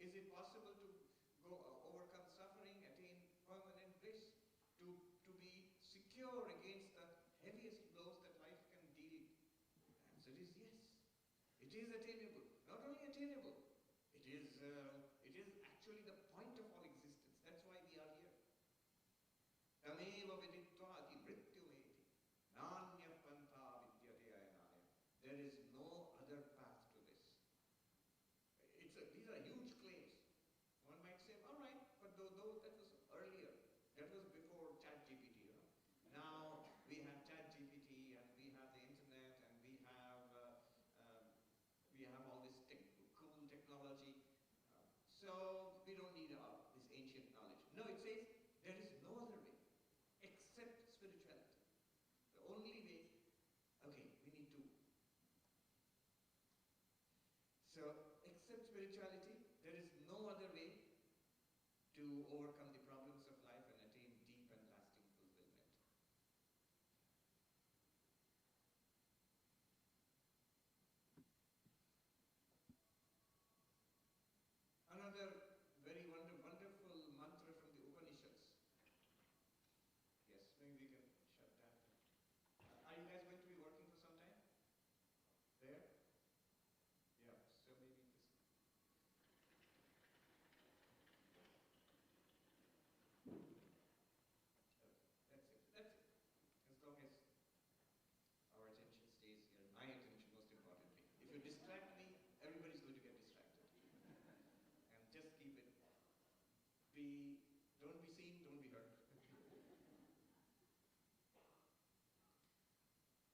Is it possible to overcome suffering, attain permanent bliss, to be secure against the heaviest blows that life can deal? The answer is yes. It is attainable. Not only attainable, it is actually the point of all existence. That's why we are here. Tameva viditvati mrityumeti nanya pantha vidyate ayanaya. There is no other path to this. These are huge claims. One might say, all right, but though that was earlier. That was before ChatGPT, you know. Now we have ChatGPT and we have the internet and we have all this cool technology. So we don't need this ancient knowledge. No, it says there is no other way except spirituality. The only way, okay, we need to. So, except spirituality, there is no other way to overcome the problems of life and attain deep and lasting fulfillment. Another very wonderful mantra from the Upanishads. Yes, maybe we can shut that. Are you guys going to be working for some time? There? Yeah, so maybe this. Okay, that's it. That's it. As long as our attention stays here, my attention most importantly. If you distract me, everybody's going to get distracted. And just keep it. Don't be seen, don't be heard.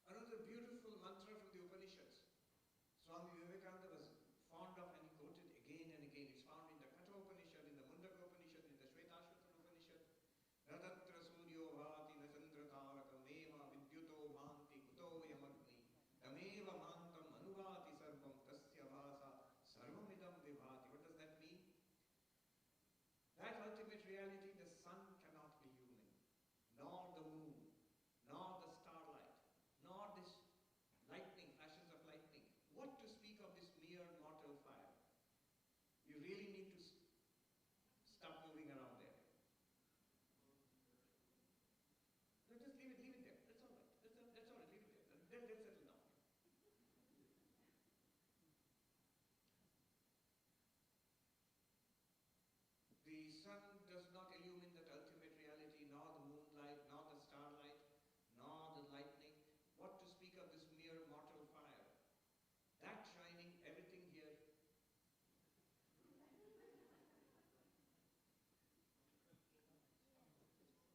Another beautiful mantra from the Upanishads. Swami Vivekananda was fond of and he quoted again and again. It's found in the Katha Upanishad, in the Mundaka Upanishad, in the Shvetashvatara Upanishad. Natatra suryo bhati nasandra tarakam eva vidyuto bhanti kuto vayamagni tameva mantam anubhati sarvam tasya vasa sarvamidam vibhati. What does that mean? That ultimate reality, the sun cannot illumine, nor the moon, nor the starlight, nor this lightning, flashes of lightning. What to speak of this mere mortal fire? You really need to stop moving around there. No, just leave it there. That's all right. That's all right, leave it there. They'll settle down. The sun does not illumine that ultimate reality, nor the moonlight, nor the starlight, nor the lightning. What to speak of this mere mortal fire? That shining, everything here.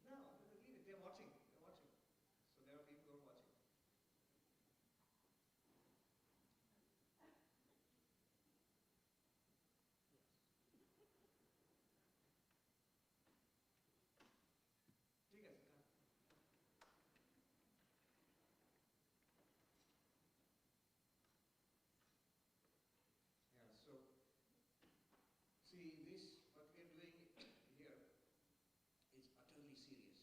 No, leave it. They're watching. They're watching. So there are people who are watching. ठीक है sir. Yeah, so see this, what we are doing here is utterly serious.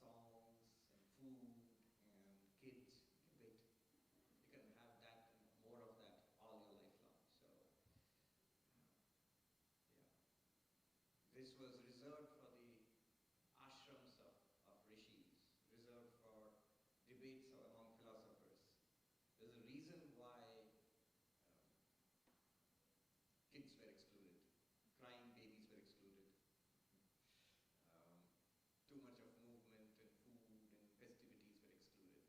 Songs and food and kids, you can wait. You can have that and more of that all your life long. So, yeah. This was reserved for the ashrams of rishis, reserved for debates among philosophers. There's a reason why kids were excluded, crying babies were excluded, too much of movement and food and festivities were excluded.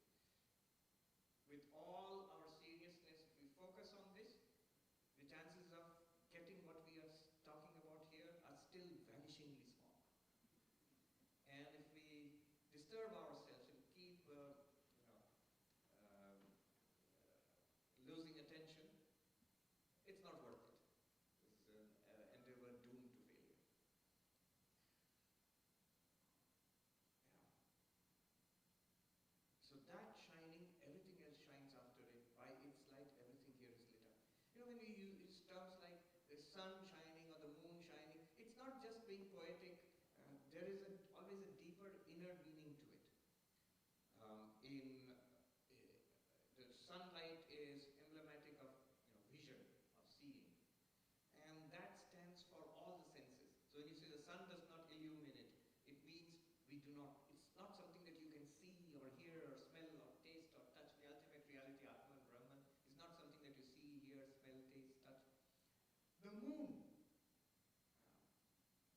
With all our seriousness, if we focus on this, the chances of getting what we are talking about here are still vanishingly small. And if we disturb ourselves and keep losing attention, it's not worth it. This is an endeavor doomed to failure. Yeah. So that shining, everything else shines after it. By its light, everything here is lit up. You know, when we use terms like the sun shining or the moon shining, it's not just being poetic. There is always a deeper inner meaning to it. The moon.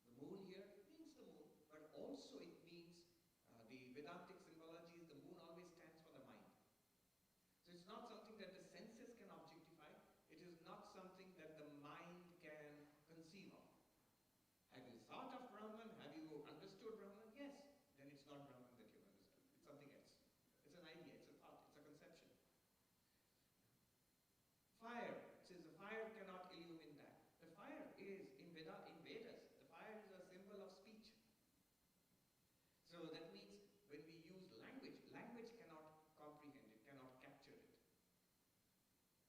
The moon here means the moon, but also it means the Vedantic symbology is the moon always stands for the mind. So it's not something that the senses can objectify. It is not something that the mind can conceive of. Have you thought of Brahman? Have you understood Brahman? Yes. Then it's not Brahman that you've understood. It's something else. It's an idea, it's a thought, it's a conception. Fire. It says the fire cannot illumine that. The fire is, in Vedas, the fire is a symbol of speech. So that means when we use language, language cannot comprehend it, cannot capture it.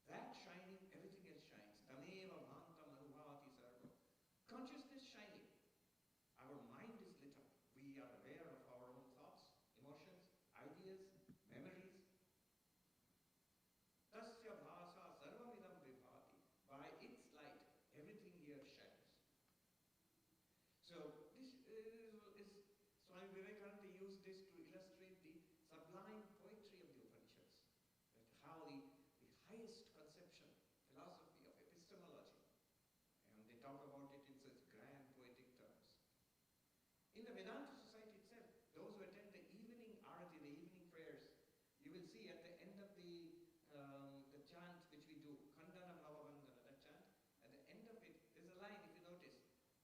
That shining, everything else shines. Tameva bhantam anubhavati sarva. Consciousness shining. Our mind is lit up. We are aware of our own thoughts, emotions, ideas, memories. Tasya bhasa sarvamidam vibhati. By its light, everything here shines. So this is Swami Vivekananda used this to illustrate the sublime poetry of the Upanishads. That how the highest conception, philosophy of epistemology, and they talk about it in such grand poetic terms. In the Vedanta society itself, those who attend the evening arati, the evening prayers, you will see at the end of the chant which we do, Khandana Bhavavandana, that chant, at the end of it, there's a line, if you notice,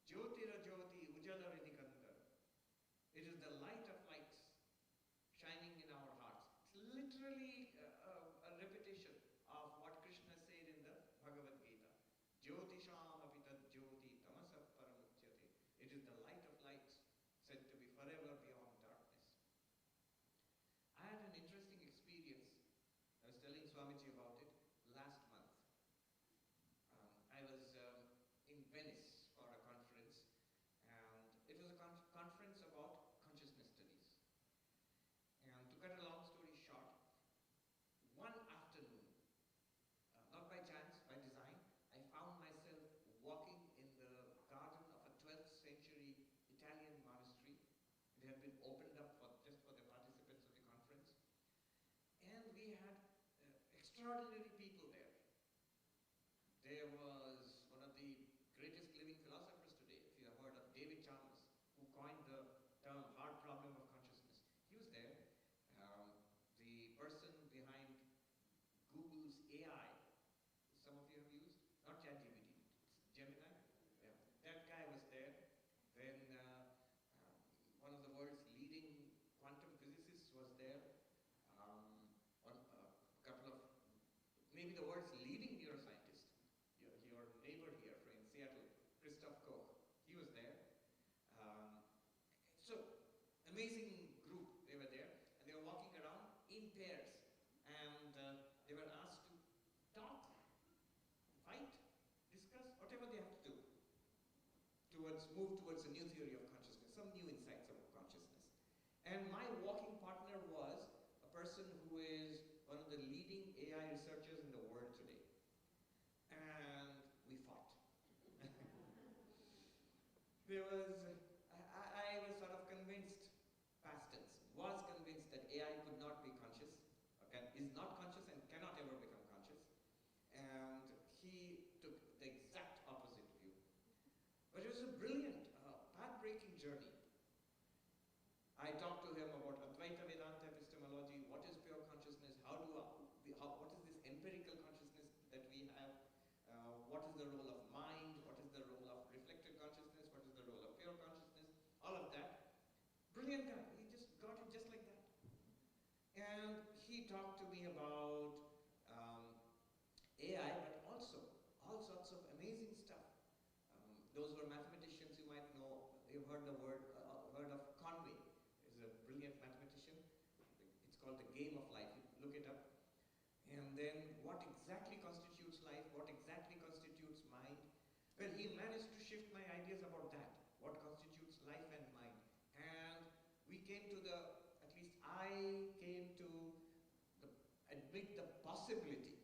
Jyotira Jyoti Ujala Vinikandara. It is the light of lights shining in our hearts. It's literally a repetition of what Krishna said in the Bhagavad Gita. Jyotisham apitad jyoti tamasah paramuchyate. It is the light of lights said to be forever beyond darkness. I had an interesting experience. I was telling Swamiji about it last month. I was in Venice for a conference, and it was a conference about consciousness studies. And to cut a long story short, one afternoon, not by chance, by design, I found myself walking in the garden of a 12th century Italian monastery. It had been opened up just for the participants of the conference. And we had extraordinary people there. There was one of the greatest living philosophers today, if you have heard of David Chalmers, who coined the term hard problem of consciousness. He was there. The person behind Google's AI, some of you have used, not ChatGPT, it's Gemini. Yeah. That guy was there. Then one of the world's leading quantum physicists was there. A couple of, maybe the world's leading neuroscientist, your neighbor here in Seattle, Christoph Koch, he was there. So, amazing group, they were there, and they were walking around in pairs, and they were asked to talk, fight, discuss, whatever they have to do, move towards a new theory of consciousness, some new insights about consciousness. And my walking partner was a person who is one of the leading AI researchers in the world today. And we fought. I was sort of convinced, past tense, was convinced that AI could not be conscious, is not conscious and cannot ever become conscious. And he took the exact opposite view. But it was a brilliant, path-breaking journey. I talked to him about Advaita Vedanta epistemology, what is pure consciousness, what is this empirical consciousness that we have, what is the role of mind, what is the role of reflected consciousness, what is the role of pure consciousness, all of that. Brilliant guy, he just got it just like that. And he talked to me about AI, but also all sorts of amazing stuff. Those who are mathematicians, you might know, you've heard the word of Conway. He's a brilliant mathematician. It's called the game of life. You look it up. And then what exactly constitutes life? What exactly constitutes mind? Well, he managed to shift my ideas about that. What constitutes life and mind? And we came to at least I came to admit the possibility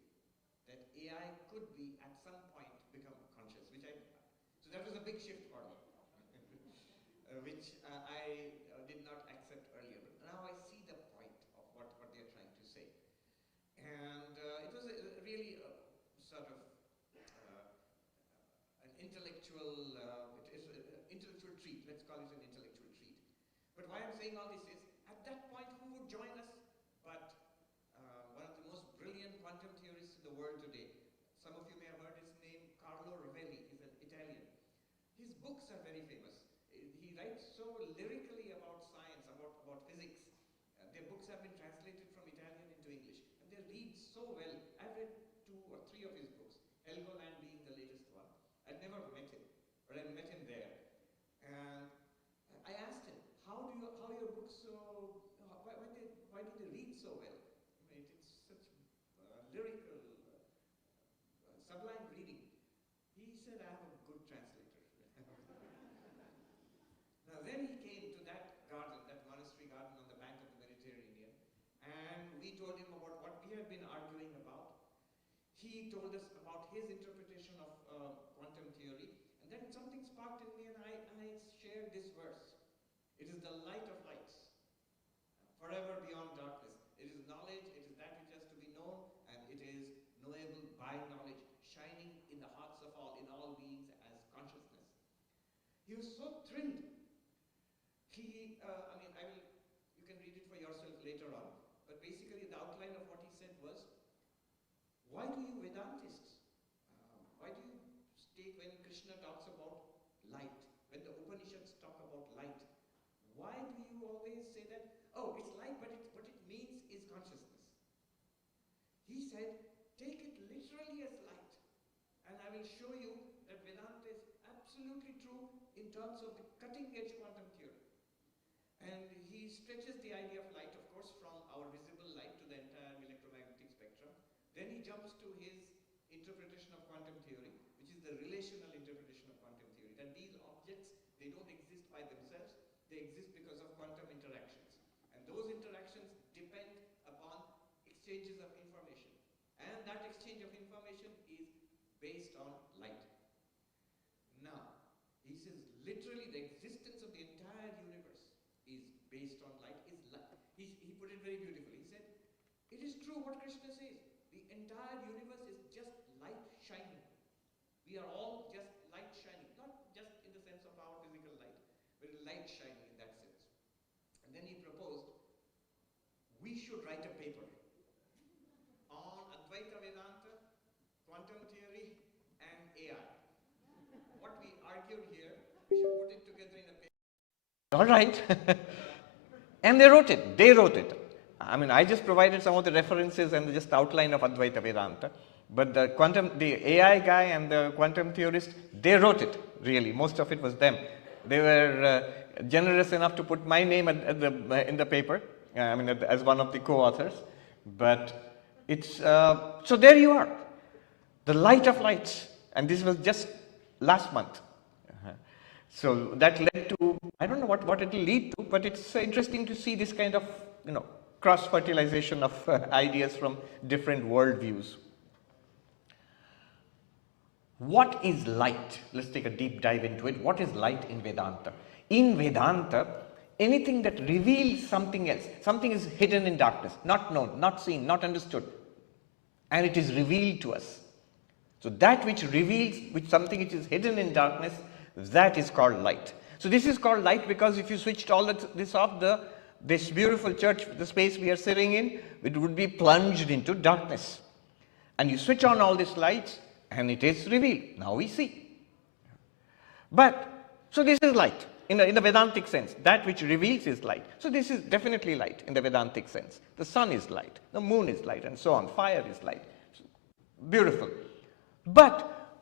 that AI could be at some point become conscious, so that was a big shift for me, which I did not accept earlier. But now I see the point of what they're trying to say. And it was really sort of intellectual treat. Let's call it an intellectual treat. But why I'm saying all this is, at that point, who would join us but one of the most brilliant quantum theorists in the world today. Some of you may have heard his name, Carlo Rovelli. He's an Italian. His books are very famous. He writes so lyrically about science, about physics. Their books have been translated from Italian into English, and they read so well. I've read 2 or 3 of his books, Helgoland being the latest one. I'd never met him, but I met him there. And I asked him, how your books why do they read so well? I mean, it's such lyrical, sublime reading. He said, I have a good translator. Now then he came to that garden, that monastery garden on the bank of the Mediterranean, and we told him about what we had been arguing about. He told us about his interpretation of quantum theory, and then something sparked in me, and I shared this verse. It is the light of lights, forever beyond darkness. It is knowledge, it is that which has to be known, and it is knowable by knowledge, shining in the hearts of all, in all beings as consciousness. He was so thrilled. You can read it for yourself later on, but basically the outline of what he said was, why do you Vedantists, why do you state when Krishna talks about light, when the Upanishads talk about light, why do you always say that, oh, it's light, but what it means is consciousness? He said, take it literally as light, and I will show you that Vedanta is absolutely true in terms of the cutting-edge quantum theory. And he stretches the idea of light, of course, from our visible light to the entire electromagnetic spectrum. Then he jumps to his interpretation of quantum theory, which is the relational interpretation of quantum theory, that these objects, they don't exist by themselves, they exist because of quantum interactions. And those interactions depend upon exchanges of information. And that exchange of information is based on light. Now, he says literally the existence of the entire universe is based on light, He put it very beautifully. He said, it is true what Krishna says. The entire universe is just light shining. We are all just light shining, not just in the sense of our physical light, but light shining in that sense. And then he proposed, we should write a paper on Advaita Vedanta, quantum theory, and AI. What we argued here, we should put it together in a paper. All right. And they wrote it. I mean, I just provided some of the references and just outline of Advaita Vedanta. But the AI guy and the quantum theorist, they wrote it, really. Most of it was them. They were generous enough to put my name in the paper, as one of the co-authors. But it's, so there you are, the light of lights. And this was just last month. So that led to, I don't know what it will lead to, but it's interesting to see this kind of, cross-fertilization of ideas from different worldviews. What is light? Let's take a deep dive into it. What is light in Vedanta? In Vedanta, anything that reveals something else, something is hidden in darkness, not known, not seen, not understood, and it is revealed to us. So that which reveals, something which is hidden in darkness, that is called light. So this is called light because if you switched all this off, this beautiful church, the space we are sitting in, it would be plunged into darkness. And you switch on all these lights and it is revealed. Now we see. So this is light in the Vedantic sense. That which reveals is light. So this is definitely light in the Vedantic sense. The sun is light, the moon is light, and so on. Fire is light. Beautiful. But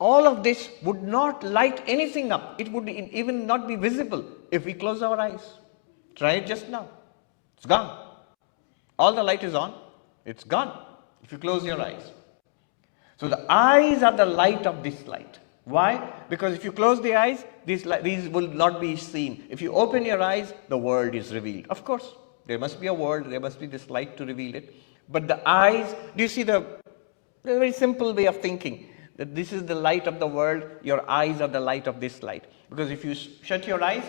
all of this would not light anything up. It would even not be visible if we close our eyes. Try it just now. It's gone. All the light is on. It's gone if you close your eyes. So the eyes are the light of this light. Why? Because if you close the eyes, these will not be seen. If you open your eyes, the world is revealed. Of course, there must be a world, there must be this light to reveal it. But the eyes, do you see the very simple way of thinking? That this is the light of the world, your eyes are the light of this light. Because if you shut your eyes,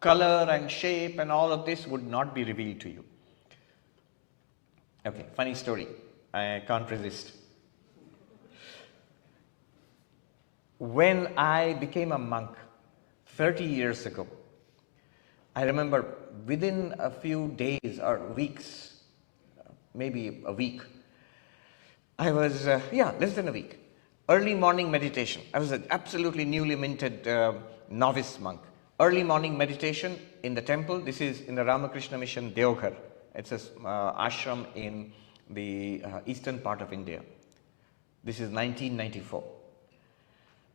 color and shape and all of this would not be revealed to you. Okay, funny story. I can't resist. when I became a monk 30 years ago, I remember within a few days or weeks, maybe a week, I was, less than a week, early morning meditation. I was an absolutely newly minted novice monk. Early morning meditation in the temple. This is in the Ramakrishna Mission, Deoghar. It's an ashram in the eastern part of India. This is 1994.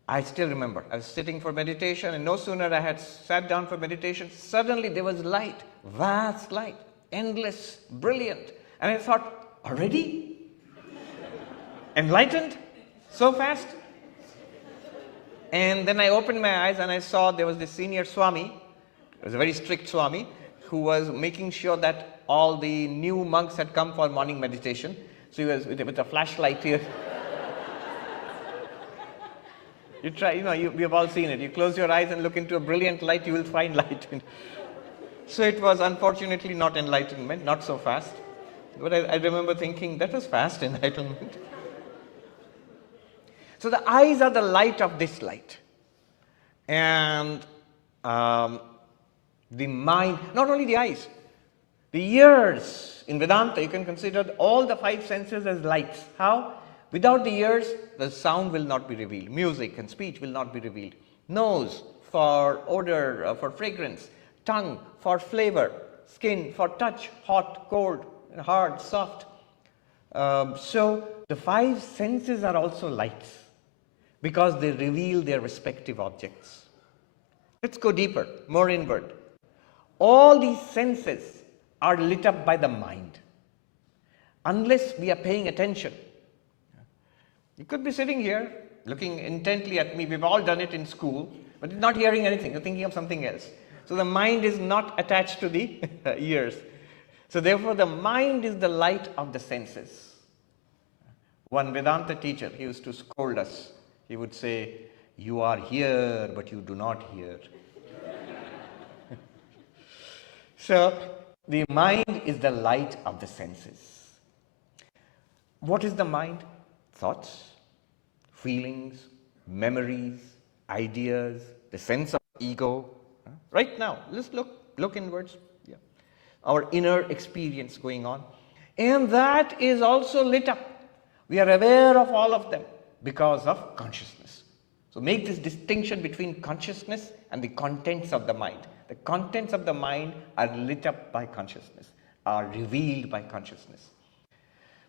I still remember, I was sitting for meditation, and no sooner I had sat down for meditation, suddenly there was light, vast light, endless, brilliant. And I thought, already? Enlightened? So fast? And then I opened my eyes and I saw there was this senior Swami, it was a very strict Swami, who was making sure that all the new monks had come for morning meditation. So he was with a flashlight here. You try, we have all seen it. You close your eyes and look into a brilliant light, you will find light. So it was unfortunately not enlightenment, not so fast. But I remember thinking, that was fast enlightenment. So the eyes are the light of this light. And the mind, not only the eyes, the ears. In Vedanta, you can consider all the five senses as lights. How? Without the ears, the sound will not be revealed. Music and speech will not be revealed. Nose for odor, for fragrance. Tongue for flavor. Skin for touch, hot, cold, hard, soft. So the five senses are also lights because they reveal their respective objects. Let's go deeper, more inward. All these senses are lit up by the mind. Unless we are paying attention. You could be sitting here looking intently at me. We've all done it in school, but not hearing anything. You're thinking of something else. So the mind is not attached to the ears. So therefore the mind is the light of the senses. One Vedanta teacher, he used to scold us. He would say, "You are here, but you do not hear." So the mind is the light of the senses. What is the mind? Thoughts, feelings, memories, ideas, the sense of ego. Right now, let's look inwards. Yeah. Our inner experience going on. And that is also lit up. We are aware of all of them because of consciousness. So make this distinction between consciousness and the contents of the mind. The contents of the mind are lit up by consciousness, are revealed by consciousness.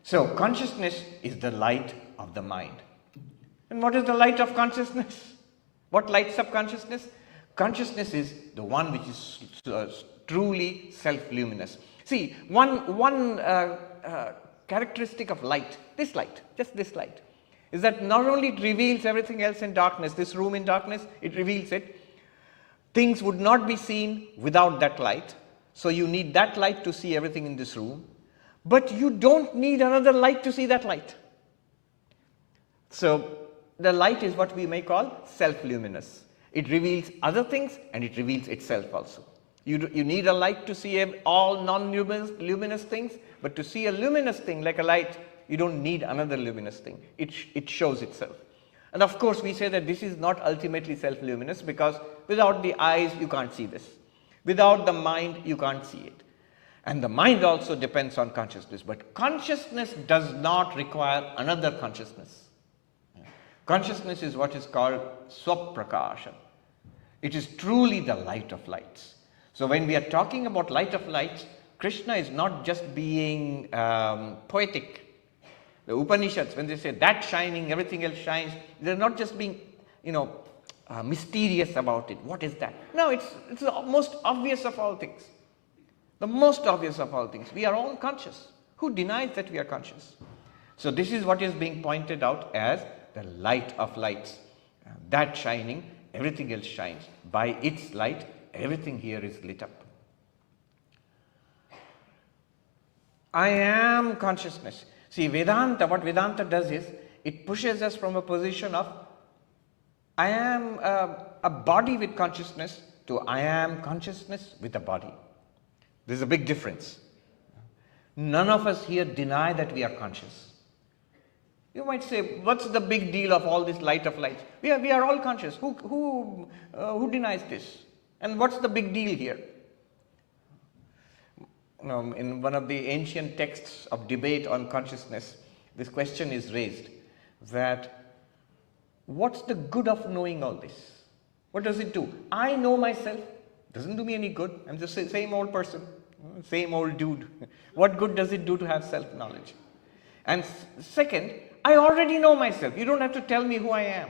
So consciousness is the light of the mind. And what is the light of consciousness? What lights up consciousness? Consciousness is the one which is truly self-luminous. See, one characteristic of light, just this light, is that not only it reveals everything else in darkness, this room in darkness, it reveals it. Things would not be seen without that light. So you need that light to see everything in this room. But you don't need another light to see that light. So the light is what we may call self-luminous. It reveals other things and it reveals itself also. You need a light to see all non-luminous things, but to see a luminous thing like a light, you don't need another luminous thing. It shows itself. And of course, we say that this is not ultimately self-luminous because without the eyes, you can't see this. Without the mind, you can't see it. And the mind also depends on consciousness. But consciousness does not require another consciousness. Consciousness is what is called Swaprakasha. It is truly the light of lights. So when we are talking about light of lights, Krishna is not just being poetic. The Upanishads, when they say that shining, everything else shines, they're not just being, mysterious about it. What is that? No, it's the most obvious of all things. The most obvious of all things. We are all conscious. Who denies that we are conscious? So this is what is being pointed out as the light of lights. That shining, everything else shines. By its light, everything here is lit up. I am consciousness. See, Vedanta, what Vedanta does is, it pushes us from a position of, I am a body with consciousness, to I am consciousness with a body. There's a big difference. None of us here deny that we are conscious. You might say, what's the big deal of all this light of lights? We are all conscious. Who denies this? And what's the big deal here? In one of the ancient texts of debate on consciousness, this question is raised that what's the good of knowing all this? What does it do? I know myself. Doesn't do me any good. I'm just the same old person, same old dude. What good does it do to have self-knowledge? And second, I already know myself. You don't have to tell me who I am.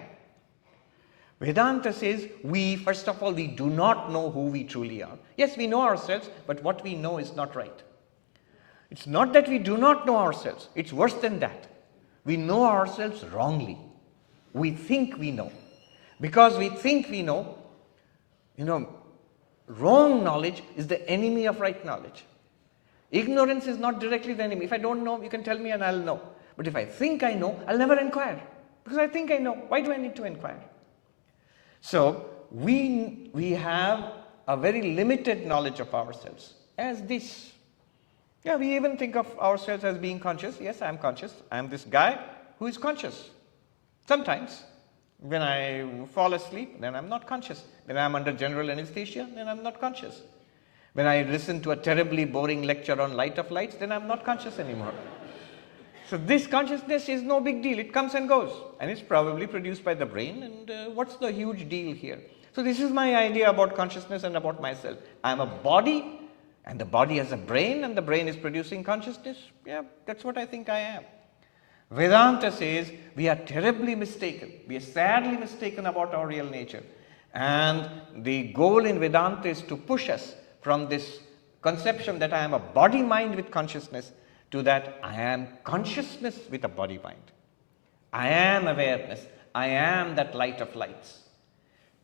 Vedanta says first of all, we do not know who we truly are. Yes, we know ourselves, but what we know is not right. It's not that we do not know ourselves. It's worse than that. We know ourselves wrongly. We think we know. Because we think we know, wrong knowledge is the enemy of right knowledge. Ignorance is not directly the enemy. If I don't know, you can tell me and I'll know. But if I think I know, I'll never inquire. Because I think I know. Why do I need to inquire? So, we have a very limited knowledge of ourselves as this. Yeah, we even think of ourselves as being conscious. Yes, I'm conscious. I'm this guy who is conscious. Sometimes, when I fall asleep, then I'm not conscious. When I'm under general anesthesia, then I'm not conscious. When I listen to a terribly boring lecture on light of lights, then I'm not conscious anymore. So this consciousness is no big deal. It comes and goes. And it's probably produced by the brain. And what's the huge deal here? So this is my idea about consciousness and about myself. I'm a body, and the body has a brain, and the brain is producing consciousness. Yeah, that's what I think I am. Vedanta says we are terribly mistaken. We are sadly mistaken about our real nature. And the goal in Vedanta is to push us from this conception that I am a body-mind with consciousness to that I am consciousness with a body-mind. I am awareness. I am that light of lights.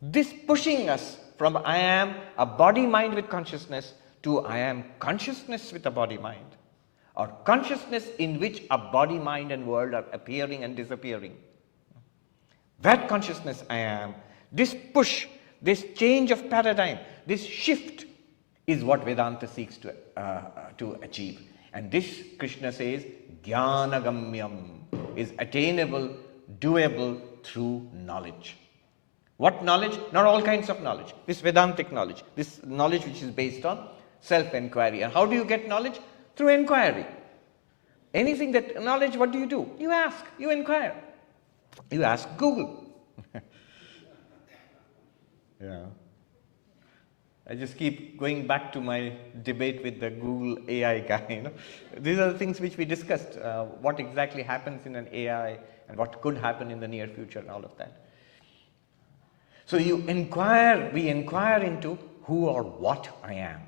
This pushing us from I am a body-mind with consciousness to I am consciousness with a body-mind, or consciousness in which a body, mind and world are appearing and disappearing. That consciousness I am, this push, this change of paradigm, this shift is what Vedanta seeks to achieve. And this, Krishna says, Jnanagamyam is attainable, doable through knowledge. What knowledge? Not all kinds of knowledge. This Vedantic knowledge, this knowledge which is based on self-inquiry. And how do you get knowledge? Through inquiry. Anything that knowledge, what do? You ask, you inquire. You ask Google. Yeah. I just keep going back to my debate with the Google AI guy. These are the things which we discussed. What exactly happens in an AI and what could happen in the near future and all of that. So we inquire into who or what I am.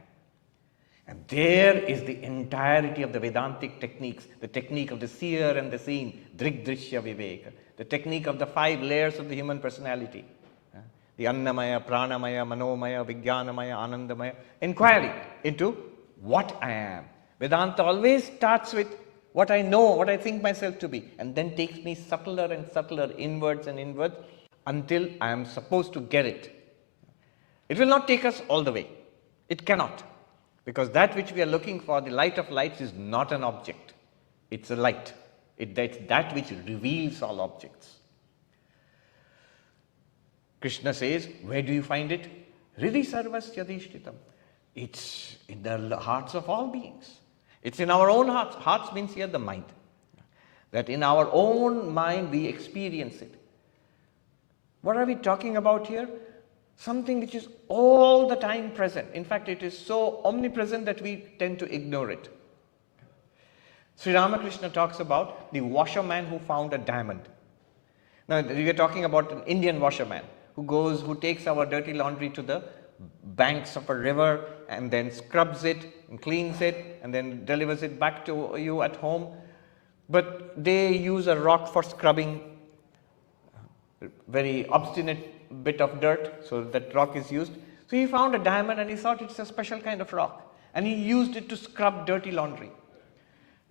And there is the entirety of the Vedantic techniques, the technique of the seer and the seen, Drigdrishya Viveka, the technique of the 5 layers of the human personality, the Annamaya, Pranamaya, Manomaya, Vijnanamaya, Anandamaya, inquiry into what I am. Vedanta always starts with what I know, what I think myself to be, and then takes me subtler and subtler inwards and inwards until I am supposed to get it. It will not take us all the way. It cannot. Because that which we are looking for, the light of lights, is not an object. It's a light. It's that which reveals all objects. Krishna says, where do you find it? Hrihi sarvasya adhishtitam. It's in the hearts of all beings. It's in our own hearts. Hearts means here the mind. That in our own mind we experience it. What are we talking about here? Something which is all the time present. In fact, it is so omnipresent that we tend to ignore it. Sri Ramakrishna talks about the washerman who found a diamond. Now, we are talking about an Indian washerman who takes our dirty laundry to the banks of a river and then scrubs it and cleans it and then delivers it back to you at home. But they use a rock for scrubbing, very obstinate bit of dirt, so that rock is used. So he found a diamond and he thought it's a special kind of rock, and he used it to scrub dirty laundry.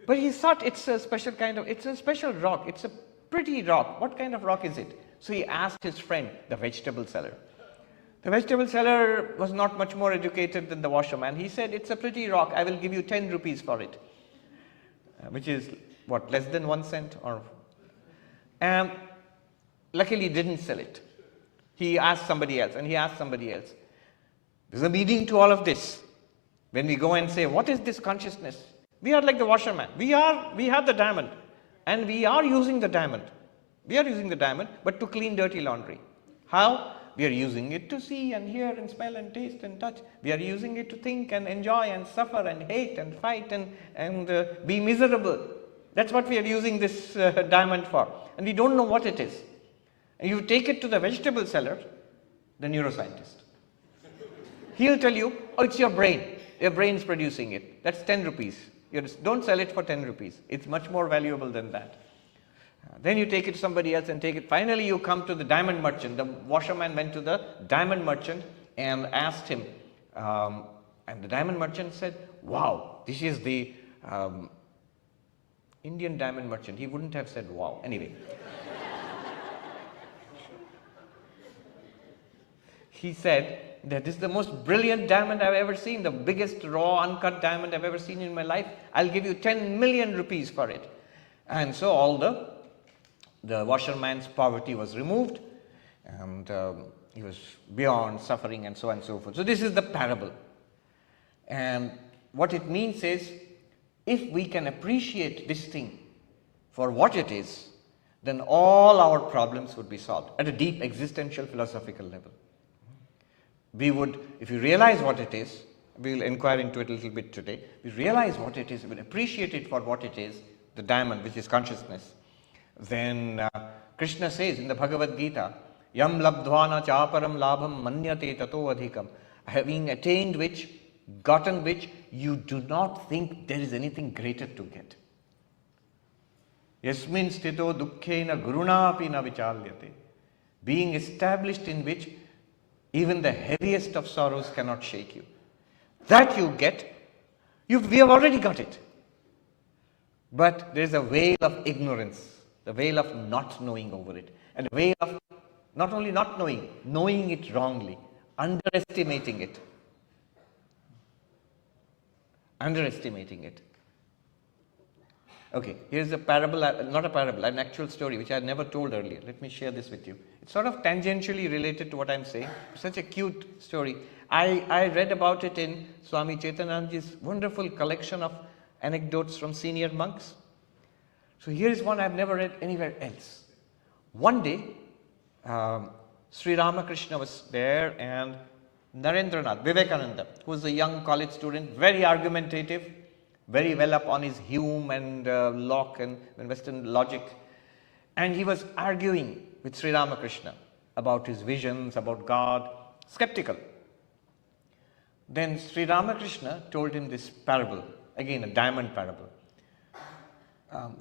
But he thought it's a special rock, it's a pretty rock. What kind of rock is it? So he asked his friend, the vegetable seller. The vegetable seller was not much more educated than the washerman. He said, it's a pretty rock, I will give you 10 rupees for it. Which is what, less than 1 cent? Or And luckily he didn't sell it. He asked somebody else, and he asked somebody else. There's a meaning to all of this. When we go and say, what is this consciousness? We are like the washerman. We have the diamond, and we are using the diamond. We are using the diamond, but to clean dirty laundry. How? We are using it to see and hear and smell and taste and touch. We are using it to think and enjoy and suffer and hate and fight and be miserable. That's what we are using this diamond for. And we don't know what it is. And you take it to the vegetable seller, the neuroscientist. He'll tell you, oh, it's your brain. Your brain's producing it. That's 10 rupees. Don't sell it for 10 rupees. It's much more valuable than that. Then you take it to somebody else and take it. Finally, you come to the diamond merchant. The washerman went to the diamond merchant and asked him. And the diamond merchant said, wow, this is the Indian diamond merchant. He wouldn't have said wow. Anyway. He said that this is the most brilliant diamond I've ever seen, the biggest raw uncut diamond I've ever seen in my life. I'll give you 10 million rupees for it. And so all the washerman's poverty was removed, and he was beyond suffering and so on and so forth. So this is the parable. And what it means is, if we can appreciate this thing for what it is, then all our problems would be solved at a deep existential philosophical level. We would, if you realize what it is, we'll inquire into it a little bit today, we realize what it is, we will appreciate it for what it is, the diamond, which is consciousness. Then Krishna says in the Bhagavad Gita, Yam labdhvana chaparam labham manyate tato adhikam. Having attained which, gotten which, you do not think there is anything greater to get. Yasmin stito dukkhena gurunapi na vichalyate. Being established in which even the heaviest of sorrows cannot shake you. That you get, we have already got it. But there is a veil of ignorance, the veil of not knowing over it, and a veil of not only not knowing, knowing it wrongly, underestimating it. Underestimating it. Okay, here's a parable, not a parable, an actual story which I had never told earlier. Let me share this with you. It's sort of tangentially related to what I'm saying. Such a cute story. I read about it in Swami Chaitananda's wonderful collection of anecdotes from senior monks. So here is one I've never read anywhere else. One day, Sri Ramakrishna was there, and Narendranath, Vivekananda, who was a young college student, very argumentative, very well up on his Hume and Locke and Western logic. And he was arguing with Sri Ramakrishna about his visions, about God, skeptical. Then Sri Ramakrishna told him this parable, again a diamond parable.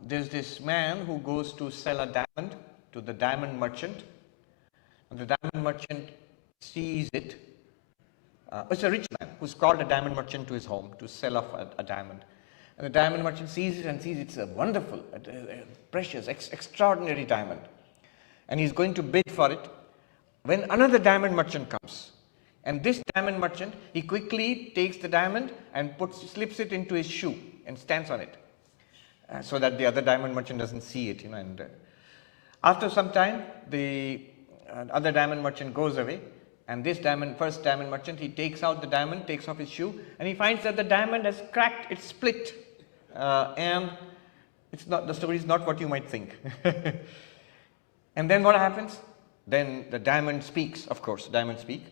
There's this man who goes to sell a diamond to the diamond merchant, and the diamond merchant sees it. It's a rich man who's called a diamond merchant to his home to sell off a diamond. And the diamond merchant sees it and sees it's a wonderful, precious, extraordinary diamond. And he's going to bid for it when another diamond merchant comes. And this diamond merchant, he quickly takes the diamond and slips it into his shoe and stands on it. So that the other diamond merchant doesn't see it. And after some time, the other diamond merchant goes away. And this first diamond merchant, he takes out the diamond, takes off his shoe, and he finds that the diamond has cracked, it's split. And the story is not what you might think. And then what happens? Then the diamond speaks, of course, the diamond speaks.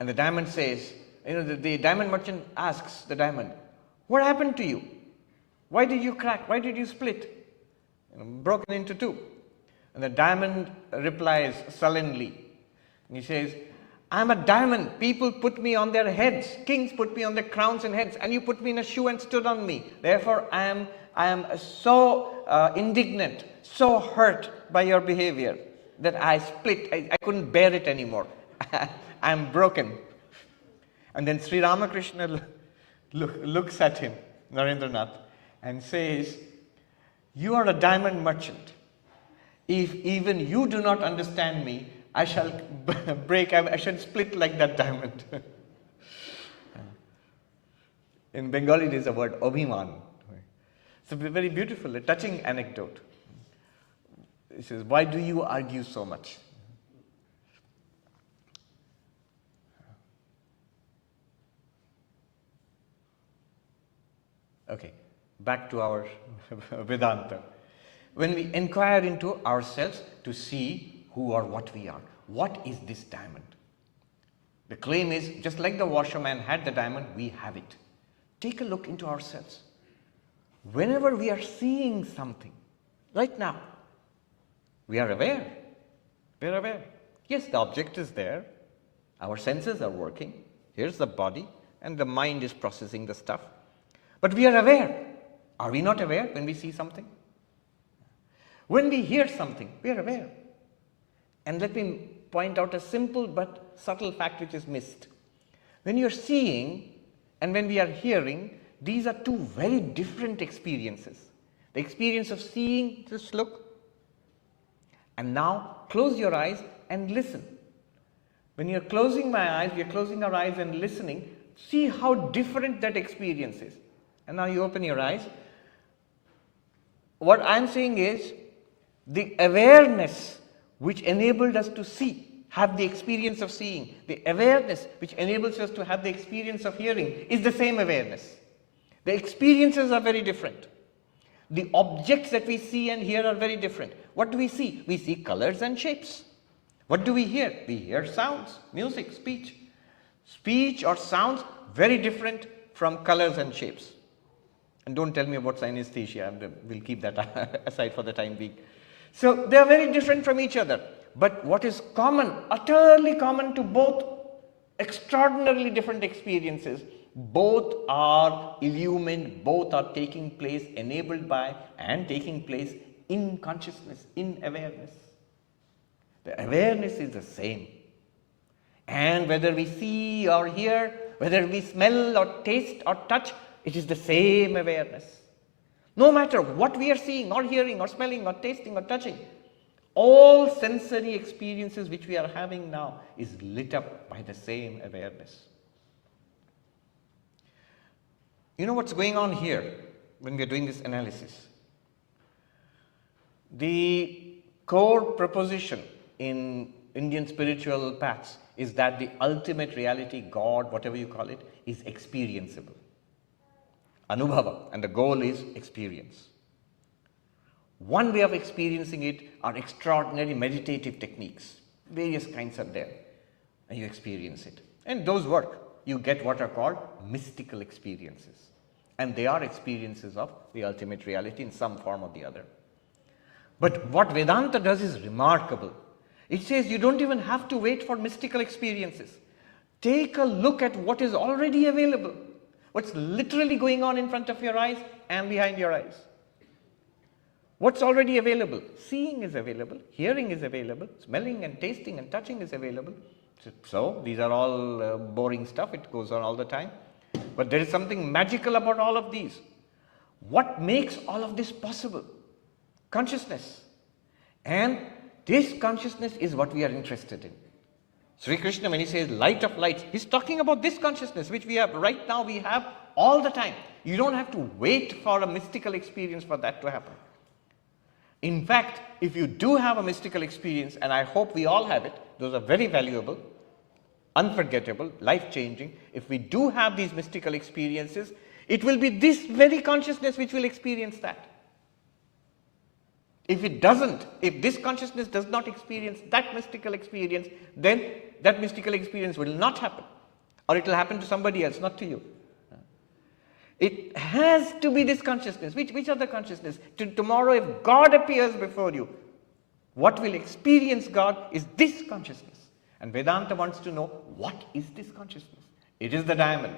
And the diamond says, the diamond merchant asks the diamond, what happened to you? Why did you crack? Why did you split? Broken into two. And the diamond replies sullenly. And he says, I'm a diamond. People put me on their heads. Kings put me on their crowns and heads. And you put me in a shoe and stood on me. Therefore, I am so indignant, so hurt by your behavior that I split. I couldn't bear it anymore. I'm broken. And then Sri Ramakrishna looks at him, Narendranath, and says, you are a diamond merchant. If even you do not understand me, I shall break, I shall split like that diamond. In Bengali, there is a word, Abhiman. It's a very beautiful, a touching anecdote. He says, why do you argue so much? Okay, back to our Vedanta. When we inquire into ourselves to see who or what we are, what is this diamond? The claim is, just like the washerman had the diamond, we have it. Take a look into ourselves. Whenever we are seeing something, right now, we are aware. We are aware. Yes, the object is there. Our senses are working. Here's the body, and the mind is processing the stuff. But we are aware. Are we not aware when we see something? When we hear something, we are aware. And let me point out a simple but subtle fact which is missed. When you're seeing and when we are hearing, these are two very different experiences. The experience of seeing, just look. And now close your eyes and listen. When you're closing my eyes, we are closing our eyes and listening, see how different that experience is. And now you open your eyes. What I'm saying is, the awareness which enabled us to see, have the experience of seeing, the awareness which enables us to have the experience of hearing is the same awareness. The experiences are very different. The objects that we see and hear are very different. What do we see? We see colors and shapes. What do we hear? We hear sounds, music, speech. Speech or sounds, very different from colors and shapes. And don't tell me about synesthesia, we'll keep that aside for the time being. So they are very different from each other. But what is common, utterly common to both extraordinarily different experiences, both are illumined, both are taking place, enabled by and taking place in consciousness, in awareness. The awareness is the same. And whether we see or hear, whether we smell or taste or touch, it is the same awareness. No matter what we are seeing or hearing or smelling or tasting or touching, all sensory experiences which we are having now is lit up by the same awareness. You know what's going on here when we are doing this analysis? The core proposition in Indian spiritual paths is that the ultimate reality, God, whatever you call it, is experienceable. Anubhava, and the goal is experience. One way of experiencing it are extraordinary meditative techniques. Various kinds are there, and you experience it. And those work. You get what are called mystical experiences. And they are experiences of the ultimate reality in some form or the other. But what Vedanta does is remarkable. It says you don't even have to wait for mystical experiences. Take a look at what is already available. What's literally going on in front of your eyes and behind your eyes. What's already available? Seeing is available, hearing is available, smelling and tasting and touching is available. So these are all boring stuff, it goes on all the time. But there is something magical about all of these. What makes all of this possible? Consciousness. And this consciousness is what we are interested in. Sri Krishna, when he says light of lights, he's talking about this consciousness which we have right now, we have all the time. You don't have to wait for a mystical experience for that to happen. In fact, if you do have a mystical experience, and I hope we all have it, those are very valuable, unforgettable, life-changing. If we do have these mystical experiences, it will be this very consciousness which will experience that. If it doesn't, if this consciousness does not experience that mystical experience, then that mystical experience will not happen. Or it will happen to somebody else, not to you. It has to be this consciousness. Which other consciousness? Tomorrow if God appears before you, what will experience God is this consciousness. And Vedanta wants to know, what is this consciousness? It is the diamond.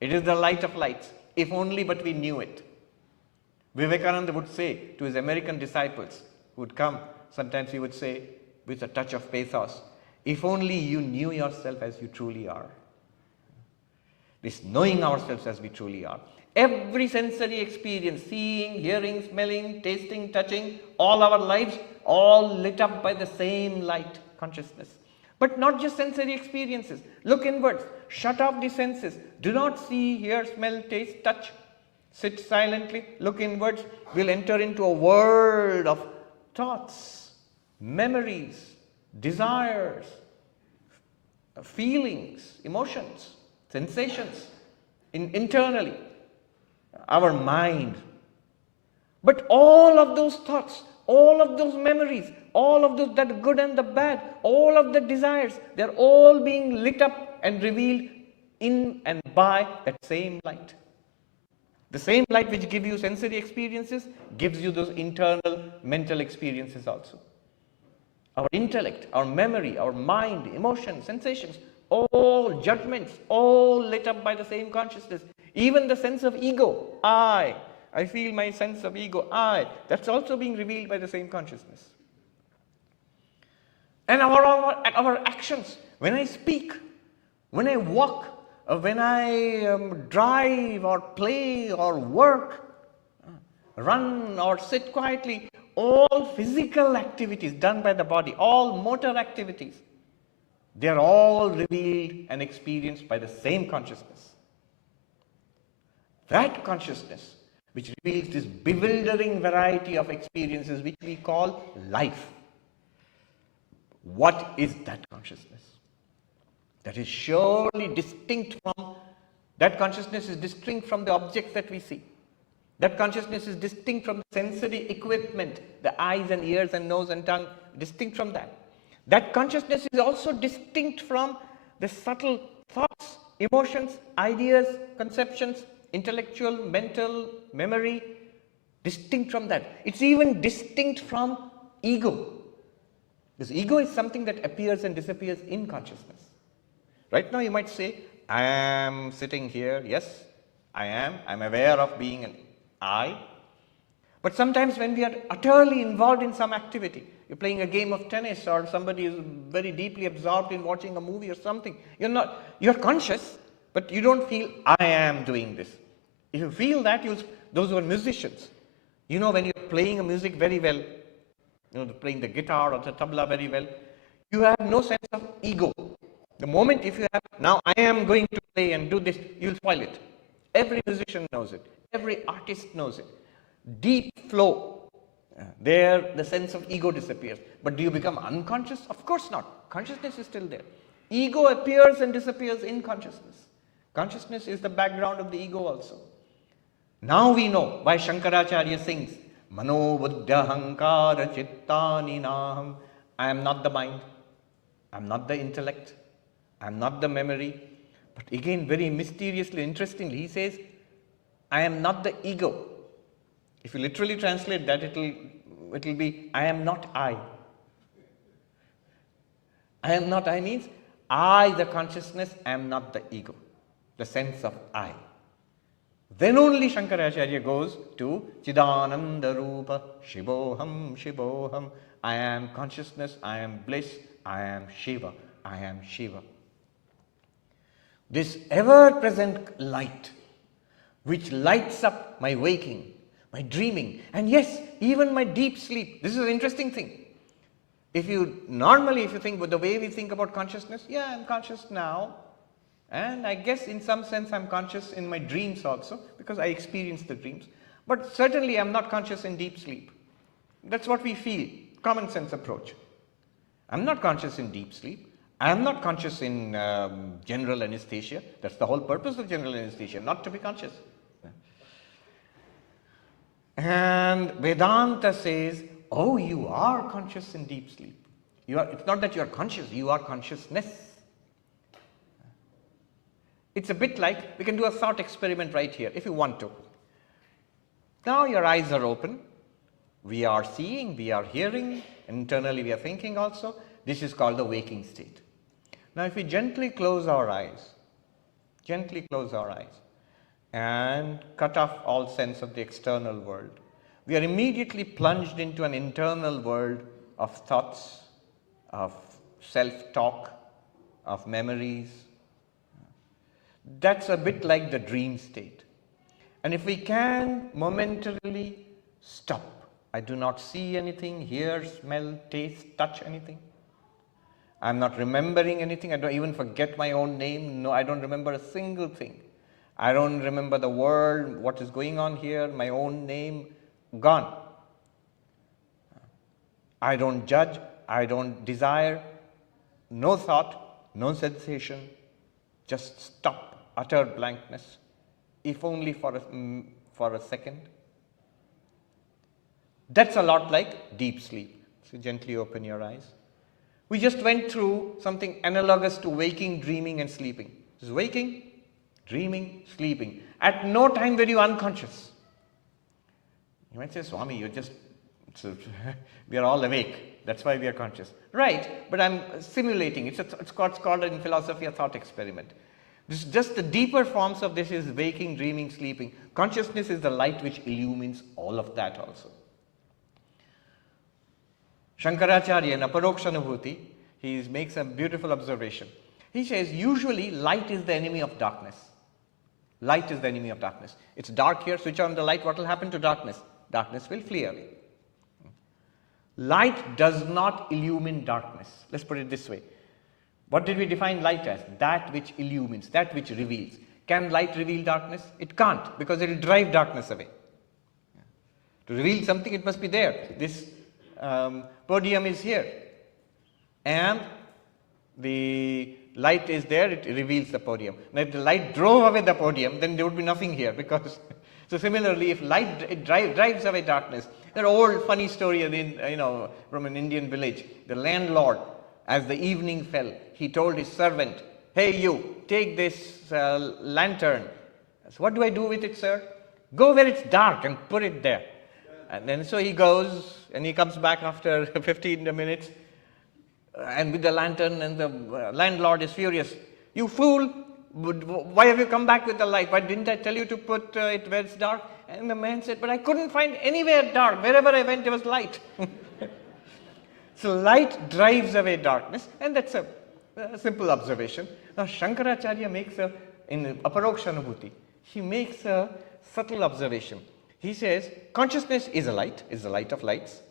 It is the light of lights. If only but we knew it. Vivekananda would say to his American disciples who would come, sometimes he would say with a touch of pathos, if only you knew yourself as you truly are. This knowing ourselves as we truly are. Every sensory experience, seeing, hearing, smelling, tasting, touching, all our lives, all lit up by the same light, consciousness. But not just sensory experiences. Look inwards. Shut off the senses. Do not see, hear, smell, taste, touch. Sit silently, look inwards. We'll enter into a world of thoughts, memories, desires, feelings, emotions, sensations internally, our mind. But all of those thoughts, all of those memories, all of those, that good and the bad, all of the desires, they're all being lit up and revealed in and by that same light. The same light which gives you sensory experiences gives you those internal mental experiences also. Our intellect, our memory, our mind, emotions, sensations, all judgments, all lit up by the same consciousness. Even the sense of ego, I feel my sense of ego, that's also being revealed by the same consciousness. And our actions, when I speak, when I walk, when I drive or play or work, run or sit quietly, all physical activities done by the body, all motor activities, they are all revealed and experienced by the same consciousness. That consciousness, which reveals this bewildering variety of experiences which we call life. What is that consciousness? That is surely distinct from, that consciousness is distinct from the objects that we see. That consciousness is distinct from the sensory equipment, the eyes and ears and nose and tongue, distinct from that. That consciousness is also distinct from the subtle thoughts, emotions, ideas, conceptions, intellectual, mental, memory, distinct from that. It's even distinct from ego. Because ego is something that appears and disappears in consciousness. Right now you might say, I am sitting here, yes, I'm aware of being an I. But sometimes when we are utterly involved in some activity, you're playing a game of tennis or somebody is very deeply absorbed in watching a movie or something, you're conscious, but you don't feel, I am doing this. If you feel that, those who are musicians, when you're playing a music very well, playing the guitar or the tabla very well, you have no sense of ego. The moment if you have, now I am going to play and do this, you'll spoil it. Every musician knows it. Every artist knows it. Deep flow. There the sense of ego disappears. But do you become unconscious? Of course not. Consciousness is still there. Ego appears and disappears in consciousness. Consciousness is the background of the ego also. Now we know why Shankaracharya sings, Mano buddha hankara chittani naham. I am not the mind. I am not the intellect. I am not the memory. But again, very mysteriously, interestingly, he says, I am not the ego. If you literally translate that, it will be, I am not I. I am not I means, I, the consciousness, am not the ego. The sense of I. Then only Shankaracharya goes to Chidananda Rupa, Shivoham, Shivoham. I am consciousness, I am bliss, I am Shiva, I am Shiva. This ever-present light, which lights up my waking, my dreaming, and yes, even my deep sleep. This is an interesting thing. If you think with the way we think about consciousness, yeah, I'm conscious now. And I guess in some sense I'm conscious in my dreams also, because I experience the dreams. But certainly I'm not conscious in deep sleep. That's what we feel, common sense approach. I'm not conscious in deep sleep. I am not conscious in general anesthesia. That's the whole purpose of general anesthesia, not to be conscious. And Vedanta says, oh, you are conscious in deep sleep. It's not that you are conscious, you are consciousness. It's a bit like, we can do a thought experiment right here, if you want to. Now your eyes are open. We are seeing, we are hearing, internally we are thinking also. This is called the waking state. Now if we gently close our eyes, and cut off all sense of the external world, we are immediately plunged into an internal world of thoughts, of self-talk, of memories. That's a bit like the dream state. And if we can momentarily stop, I do not see anything, hear, smell, taste, touch anything. I'm not remembering anything. I don't even forget my own name. No, I don't remember a single thing. I don't remember the world, what is going on here, my own name, gone. I don't judge. I don't desire, no thought, no sensation, just stop, utter blankness, if only for a second. That's a lot like deep sleep. So gently open your eyes. We just went through something analogous to waking, dreaming and sleeping. Just waking, dreaming, sleeping. At no time were you unconscious. You might say, Swami, you're just, we are all awake. That's why we are conscious. Right, but I'm simulating. It's called in philosophy a thought experiment. This, just the deeper forms of this is waking, dreaming, sleeping. Consciousness is the light which illumines all of that also. Shankaracharya in Aparokshanubhuti, he makes a beautiful observation. He says, usually light is the enemy of darkness. Light is the enemy of darkness. It's dark here, switch on the light, what will happen to darkness? Darkness will flee away. Light does not illumine darkness. Let's put it this way. What did we define light as? That which illumines, that which reveals. Can light reveal darkness? It can't, because it will drive darkness away. To reveal something, it must be there. This podium is here, and the light is there, it reveals the podium. Now if the light drove away the podium, then there would be nothing here, because so similarly, if light drives away darkness. There are old funny story from an Indian village. The landlord, as the evening fell, he told his servant, hey you, take this lantern. So what do I do with it, sir? Go where it's dark and put it there. And then so he goes, and he comes back after 15 minutes, and with the lantern, and the landlord is furious. You fool, why have you come back with the light? Why didn't I tell you to put it where it's dark? And the man said, but I couldn't find anywhere dark. Wherever I went, there was light. So light drives away darkness, and that's a simple observation. Now Shankaracharya makes in Aparokshanubhuti, he makes a subtle observation. He says, consciousness is a light, is the light of lights,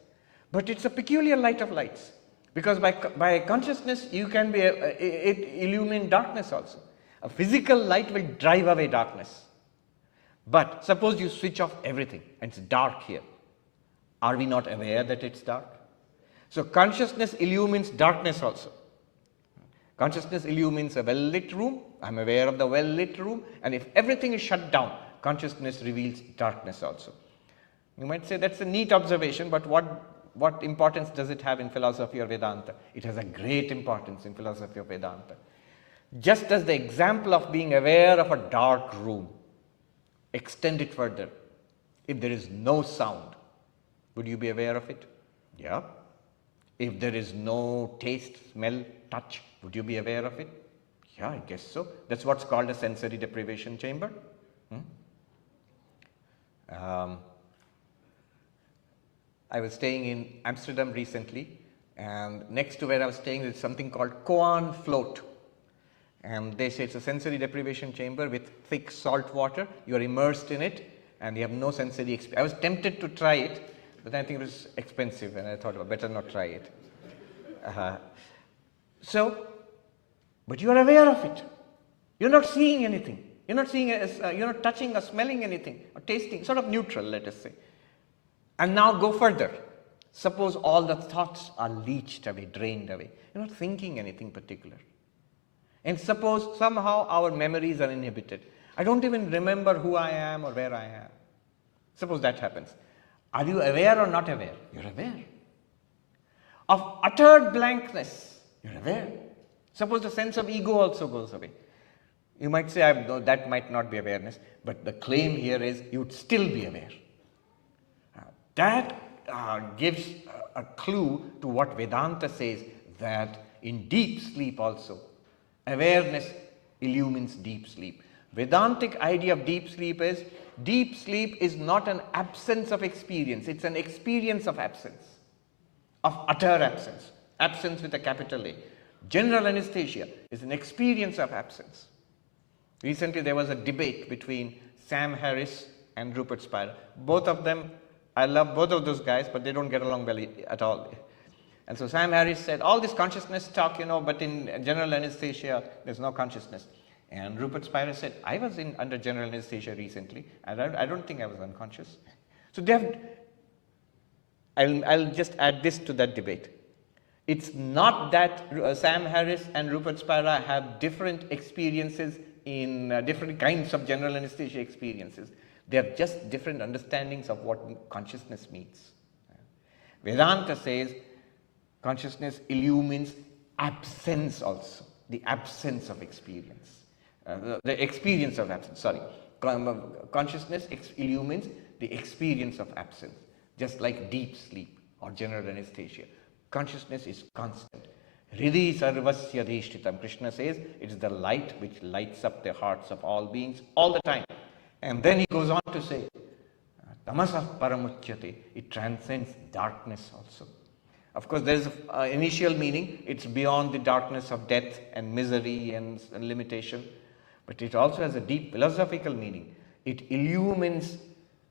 but it's a peculiar light of lights. Because by consciousness, you can be, it illumine darkness also. A physical light will drive away darkness. But suppose you switch off everything and it's dark here. Are we not aware that it's dark? So consciousness illumines darkness also. Consciousness illumines a well-lit room. I'm aware of the well-lit room. And if everything is shut down, consciousness reveals darkness also. You might say that's a neat observation, but what importance does it have in philosophy or Vedanta? It has a great importance in philosophy of Vedanta. Just as the example of being aware of a dark room, extend it further. If there is no sound, would you be aware of it? Yeah. If there is no taste, smell, touch, would you be aware of it? Yeah, I guess so. That's what's called a sensory deprivation chamber. I was staying in Amsterdam recently, and next to where I was staying is something called koan float. And they say it's a sensory deprivation chamber with thick salt water. You are immersed in it, and you have no sensory experience. I was tempted to try it, but I think it was expensive, and I thought, well, better not try it. But you are aware of it. You're not seeing anything. You're not seeing, you're not touching or smelling anything, or tasting, sort of neutral, let us say. And now go further. Suppose all the thoughts are leached away, drained away. You're not thinking anything particular. And suppose somehow our memories are inhibited. I don't even remember who I am or where I am. Suppose that happens. Are you aware or not aware? You're aware. Of utter blankness, you're aware. Suppose the sense of ego also goes away. You might say, that might not be awareness, but the claim here is you would still be aware. That gives a clue to what Vedanta says, that in deep sleep also, awareness illumines deep sleep. Vedantic idea of deep sleep is not an absence of experience, it's an experience of absence, of utter absence, absence with a capital A. General anesthesia is an experience of absence. Recently there was a debate between Sam Harris and Rupert Spira. Both of them, I love both of those guys, but they don't get along well at all. And so Sam Harris said, all this consciousness talk, but in general anesthesia, there's no consciousness. And Rupert Spira said, I was under general anesthesia recently, and I don't think I was unconscious. So I'll just add this to that debate. It's not that Sam Harris and Rupert Spira have different experiences in different kinds of general anesthesia experiences. They have just different understandings of what consciousness means. Vedanta says consciousness illumines absence also, the absence of experience. The experience of absence, sorry. Consciousness illumines the experience of absence, just like deep sleep or general anesthesia. Consciousness is constant. Hridi sarvasya dhishtitam. Krishna says it is the light which lights up the hearts of all beings all the time. And then he goes on to say, tamasah paramuchyate. It transcends darkness also. Of course, there is an initial meaning. It's beyond the darkness of death and misery and limitation. But it also has a deep philosophical meaning. It illumines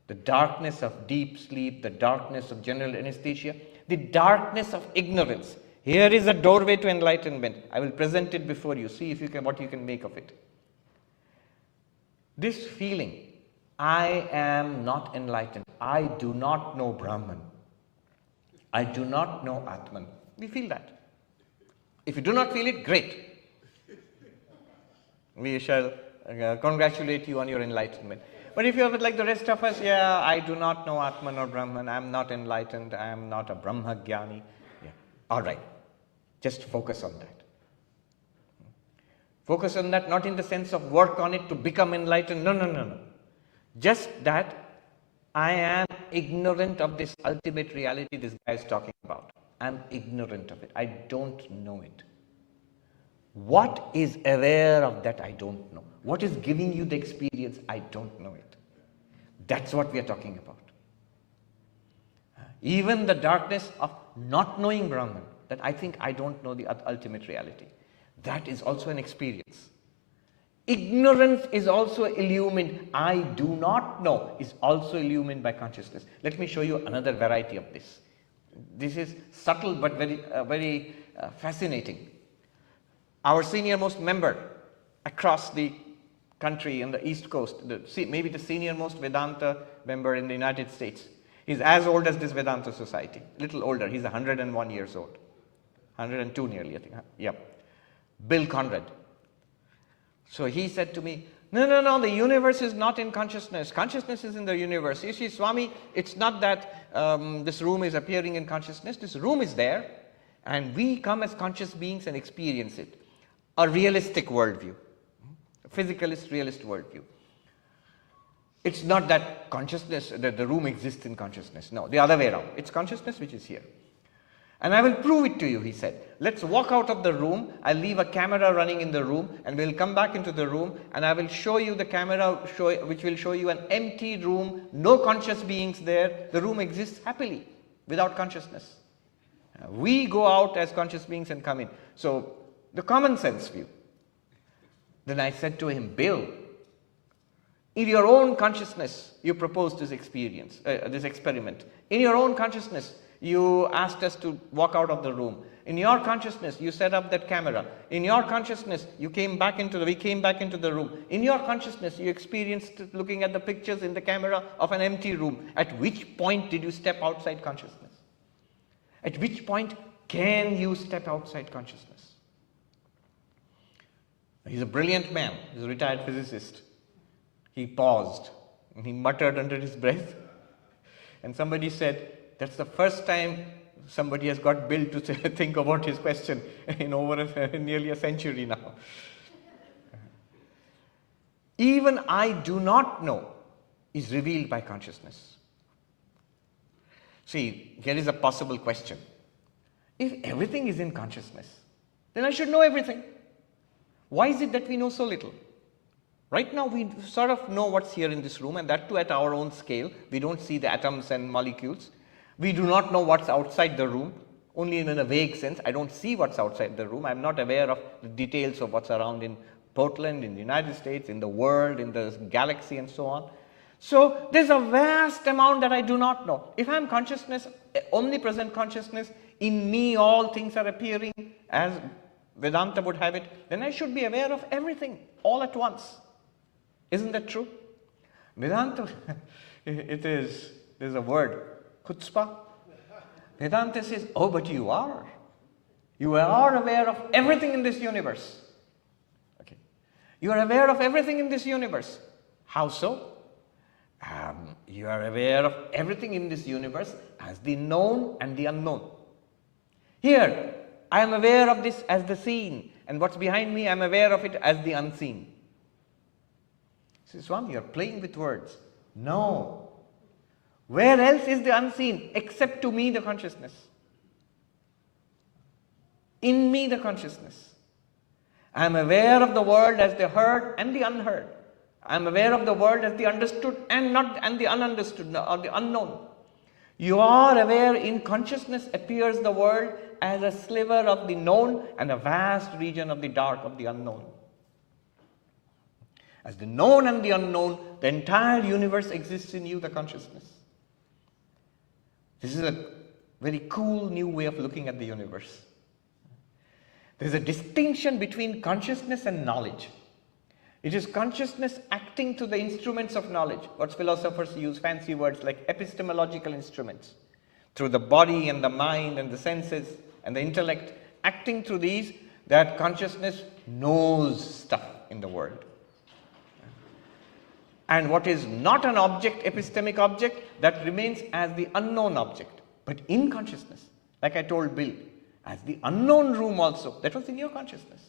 the darkness of deep sleep, the darkness of general anesthesia, the darkness of ignorance. Here is a doorway to enlightenment. I will present it before you. See if you can, what you can make of it. This feeling, I am not enlightened. I do not know Brahman. I do not know Atman. We feel that. If you do not feel it, great. We shall congratulate you on your enlightenment. But if you are like the rest of us, yeah, I do not know Atman or Brahman, I am not enlightened, I am not a Brahmagyani. Yeah. All right. Just focus on that. Focus on that, not in the sense of work on it to become enlightened. No, no, no, no. Just that I am ignorant of this ultimate reality this guy is talking about. I am ignorant of it. I don't know it. What is aware of that I don't know? What is giving you the experience? I don't know it. That's what we are talking about. Even the darkness of not knowing Brahman, that I think I don't know the ultimate reality. That is also an experience. Ignorance is also illumined. I do not know is also illumined by consciousness. Let me show you another variety of this. This is subtle but very fascinating. Our senior most member across the country on the East Coast, maybe the senior most Vedanta member in the United States, is as old as this Vedanta society, little older. He's 101 years old, 102 nearly, I think. Yep. Bill Conrad. So he said to me, no, the universe is not in consciousness. Consciousness is in the universe. You see, Swami, it's not that this room is appearing in consciousness. This room is there, and we come as conscious beings and experience it. A realistic worldview, a physicalist, realist worldview. It's not that consciousness, that the room exists in consciousness. No, the other way around. It's consciousness which is here. And I will prove it to you, he said. Let's walk out of the room. I'll leave a camera running in the room, and we'll come back into the room, and I will show you the camera which will show you an empty room, no conscious beings there. The room exists happily without consciousness. We go out as conscious beings and come in. So, the common sense view. Then I said to him, Bill, in your own consciousness, you proposed this experience, this experiment. In your own consciousness, you asked us to walk out of the room. In your consciousness, you set up that camera. In your consciousness, we came back into the room. In your consciousness, you experienced looking at the pictures in the camera of an empty room. At which point did you step outside consciousness? At which point can you step outside consciousness? He's a brilliant man. He's a retired physicist. He paused and he muttered under his breath. And somebody said, that's the first time somebody has got Bill to think about his question in nearly a century now. Even I do not know is revealed by consciousness. See, here is a possible question. If everything is in consciousness, then I should know everything. Why is it that we know so little? Right now we sort of know what's here in this room, and that too at our own scale. We don't see the atoms and molecules. We do not know what's outside the room, only in a vague sense. I don't see what's outside the room. I'm not aware of the details of what's around in Portland, in the United States, in the world, in the galaxy and so on. So there's a vast amount that I do not know. If I'm consciousness, omnipresent consciousness, in me all things are appearing as Vedanta would have it, then I should be aware of everything all at once. Isn't that true? Vedanta, there's a word, chutzpah. Vedanta says, oh, but you are. You are aware of everything in this universe. Okay. You are aware of everything in this universe. How so? You are aware of everything in this universe as the known and the unknown. Here, I am aware of this as the seen, and what's behind me, I am aware of it as the unseen. See, Swami, you are playing with words. No. Where else is the unseen except to me, the consciousness? In me, the consciousness. I am aware of the world as the heard and the unheard. I am aware of the world as the understood and the ununderstood or the unknown. You are aware in consciousness appears the world as a sliver of the known and a vast region of the dark of the unknown. As the known and the unknown, the entire universe exists in you, the consciousness. This is a very cool new way of looking at the universe. There is a distinction between consciousness and knowledge. It is consciousness acting through the instruments of knowledge. What philosophers use fancy words like epistemological instruments. Through the body and the mind and the senses and the intellect, acting through these, that consciousness knows stuff in the world. And what is not an object, epistemic object, that remains as the unknown object. But in consciousness, like I told Bill, as the unknown room also, that was in your consciousness.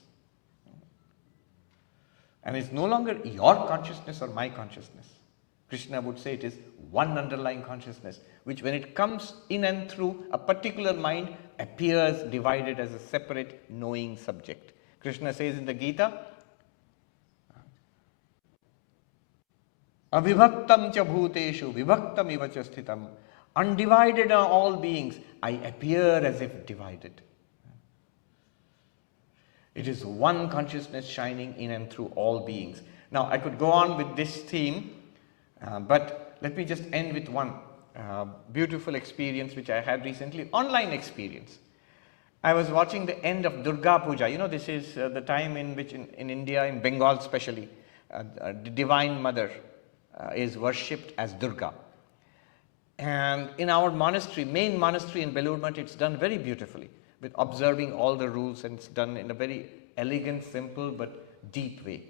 And it's no longer your consciousness or my consciousness. Krishna would say it is one underlying consciousness, which when it comes in and through a particular mind, appears divided as a separate knowing subject. Krishna says in the Gita, Avibhaktam cha bhuteshu vibhaktam iva cha sthitam. Undivided are all beings, I appear as if divided. It is one consciousness shining in and through all beings. Now, I could go on with this theme, but let me just end with one beautiful experience which I had recently, online experience. I was watching the end of Durga Puja. You know, this is the time in which in India, in Bengal especially, the Divine Mother is worshipped as Durga. And in our monastery, main monastery in Belur Math, it's done very beautifully with observing all the rules, and it's done in a very elegant, simple but deep way.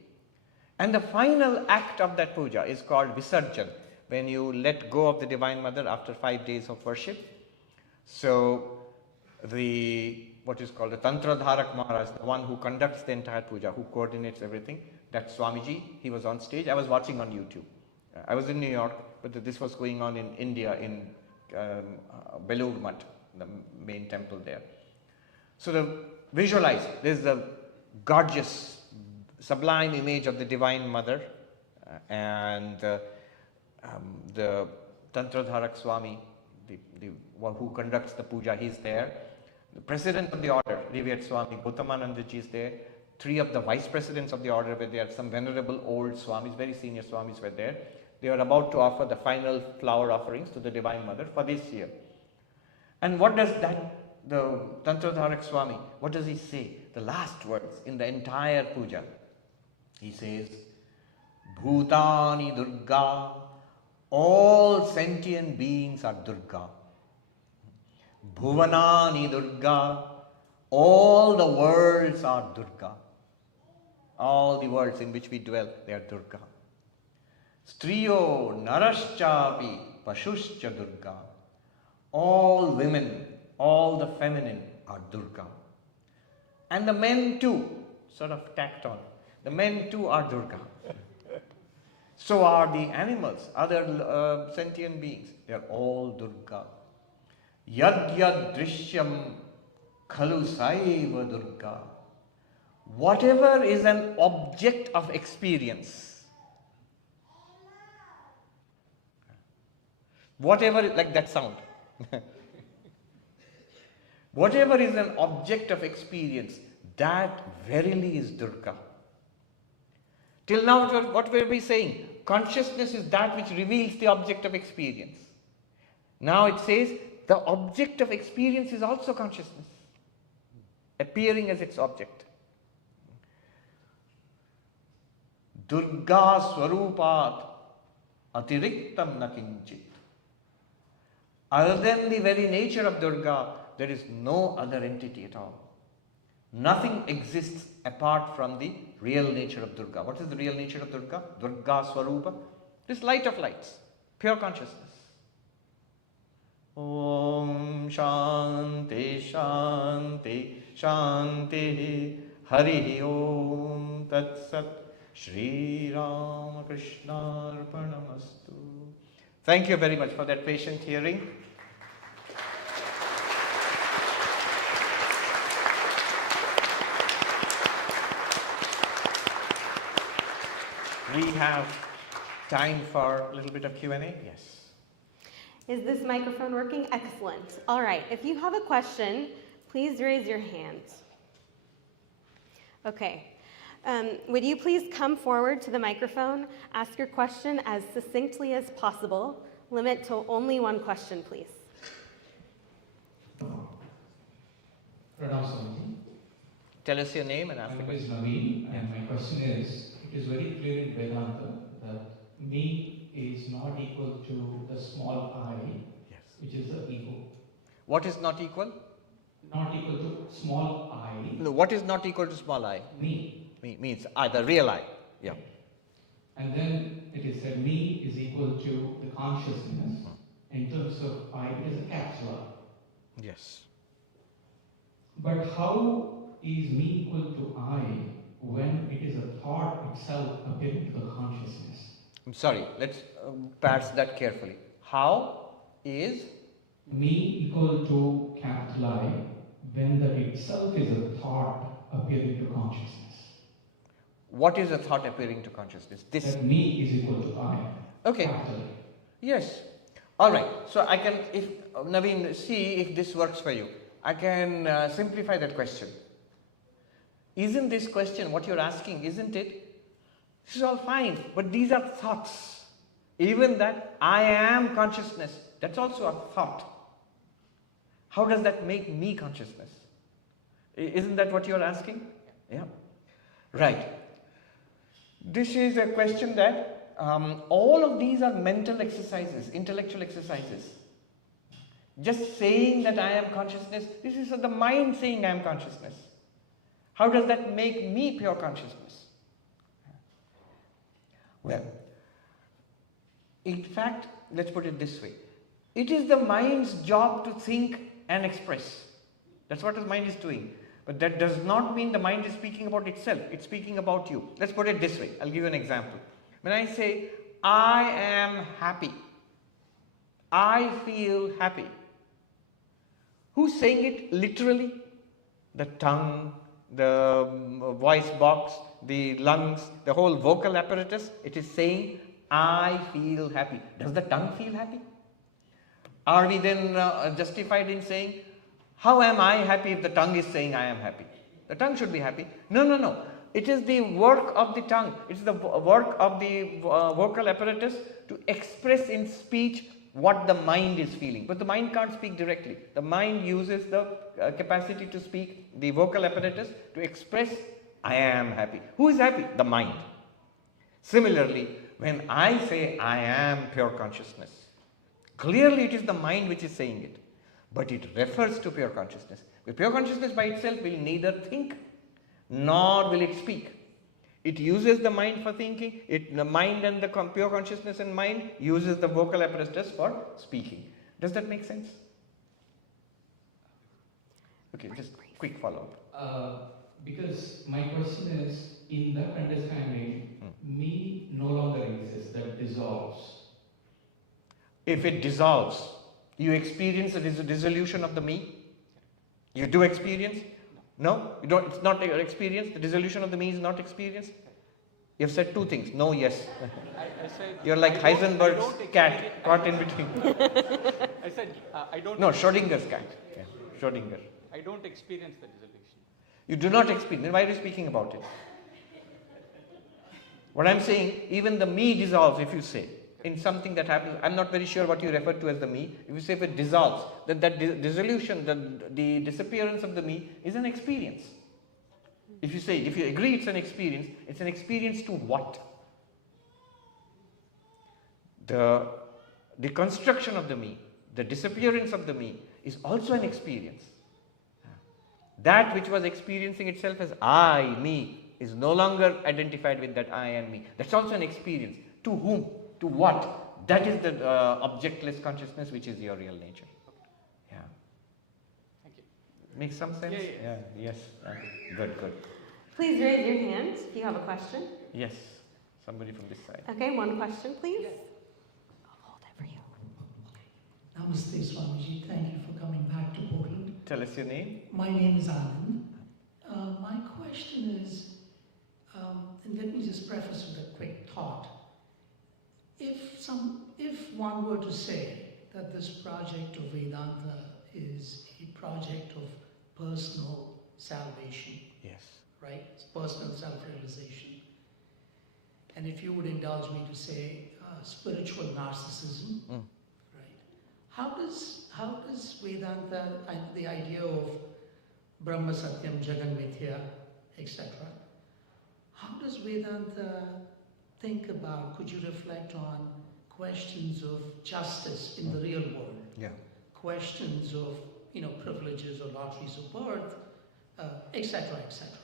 And the final act of that puja is called Visarjan, when you let go of the Divine Mother after 5 days of worship. So what is called the Tantradharak Maharaj, the one who conducts the entire puja, who coordinates everything, that's Swamiji. He was on stage. I was watching on YouTube. I was in New York, but this was going on in India, in Belur Math, the main temple there. So visualize, there's the gorgeous, sublime image of the Divine Mother, and the Tantradharak Swami, the one who conducts the puja, he's there. The president of the order, Revered Swami Gautamananda ji, is there. 3 of the vice presidents of the order were there. Some venerable old Swamis, very senior Swamis were there. They were about to offer the final flower offerings to the Divine Mother for this year. And what does the Tantradharak Swami, what does he say? The last words in the entire puja. He says, Bhutani Durga, all sentient beings are Durga. Bhuvanani Durga, all the worlds are Durga. All the worlds in which we dwell, they are Durga. Striyo naraschapi pashuscha Durga. All women, all the feminine are Durga. And the men too, sort of tacked on. The men too are Durga. So are the animals, other sentient beings. They are all Durga. Yad yad drishyam khalu saiva Durga. Whatever is an object of experience, whatever, like that sound, whatever is an object of experience, that verily is Durga. Till now, what were we saying? Consciousness is that which reveals the object of experience. Now it says the object of experience is also consciousness, appearing as its object. Durga Swarupat Atiriktam Nakinchit. Other than the very nature of Durga, there is no other entity at all. Nothing exists apart from the real nature of Durga. What is the real nature of Durga? Durga Swarupa. This light of lights, pure consciousness. Om Shanti Shanti Shanti Hari Om Tat Sat Shri Ram Krishna Arpanamastu. Thank you very much for that patient hearing. We have time for a little bit of Q&A. Yes. Is this microphone working? Excellent. All right. If you have a question, please raise your hand. Okay. Would you please come forward to the microphone, ask your question as succinctly as possible. Limit to only one question, please. Pranam Swami. Tell us your name and ask the My name is question. Naveen, and my question is, it is very clear in Vedanta that me is not equal to the small I, Yes. which is the ego. What is not equal? Not equal to small I, No, what is not equal to small I? me. Me means I, the real I. Yeah. And then it is said me is equal to the consciousness. In terms of I, it is a capsule. Yes. But how is me equal to I when it is a thought itself appearing to the consciousness? I'm sorry. Let's parse that carefully. How is Me equal to capital I when that itself is a thought appearing to consciousness. what is a thought appearing to consciousness? This. That me is equal to I. Okay. Capital I. Yes. All right. So I can, if Naveen, see if this works for you. I can simplify that question. Isn't this question what you're asking? Isn't it? This is all fine, but these are thoughts. Even that I am consciousness, that's also a thought. How does that make me consciousness? Isn't that what you're asking? Yeah. Right. This is a question that all of these are mental exercises, intellectual exercises. Just saying that I am consciousness, this is the mind saying I am consciousness. How does that make me pure consciousness? Well, in fact, let's put it this way. It is the mind's job to think and express. That's what the mind is doing. But that does not mean the mind is speaking about itself. It's speaking about you. Let's put it this way. I'll give you an example. When I say, I am happy, I feel happy. Who's saying it literally? The tongue, the voice box, the lungs, the whole vocal apparatus. It is saying, I feel happy. Does the tongue feel happy? Are we then justified in saying, how am I happy if the tongue is saying I am happy? The tongue should be happy. No, no, no. It is the work of the tongue. It's the work of the vocal apparatus to express in speech what the mind is feeling. But the mind can't speak directly. The mind uses the capacity to speak, the vocal apparatus, to express I am happy. Who is happy? The mind. Similarly, when I say I am pure consciousness, clearly it is the mind which is saying it. But it refers to pure consciousness. But pure consciousness by itself will neither think nor will it speak. It uses the mind for thinking. The mind and the pure consciousness and mind uses the vocal apparatus for speaking. Does that make sense? Okay, just quick follow-up. Because my question is, in that understanding, me no longer exists, that dissolves. If it dissolves, you experience the dissolution of the me? You do experience? No? You don't, it's not your experience? The dissolution of the me is not experience? You have said two things. No, yes. I said, You're like Heisenberg's cat caught in between. I said, I don't. No, Schrodinger's cat. Yeah, Schrodinger. I don't experience the dissolution. You do not experience. Then why are you speaking about it? What I'm saying, even the me dissolves, if you say, in something that happens. I'm not very sure what you refer to as the me. If you say if it dissolves, then that dissolution, the disappearance of the me is an experience. If you agree it's an experience to what? The construction of the me, the disappearance of the me is also an experience. That which was experiencing itself as I, me, is no longer identified with that I and me. That's also an experience. To whom? To what? That is the objectless consciousness, which is your real nature. Yeah. Thank you. Makes some sense? Yeah. Yes. Okay. Good. Please raise your hand if you have a question. Yes. Somebody from this side. Okay, one question, please. I'll hold it for you. Namaste, Swamiji. Thank you for coming back to Portland. Tell us your name. My name is Anand. My question is, and let me just preface with a quick thought. If one were to say that this project of Vedanta is a project of personal salvation, Yes. right? It's personal self-realization. And if you would indulge me to say spiritual narcissism, right? How does Vedanta and the idea of Brahma Satyam, Jagan Mithya, etc. How does Vedanta think about, could you reflect on questions of justice in the real world? Yeah. Questions of, privileges or lotteries of birth, etc., etc.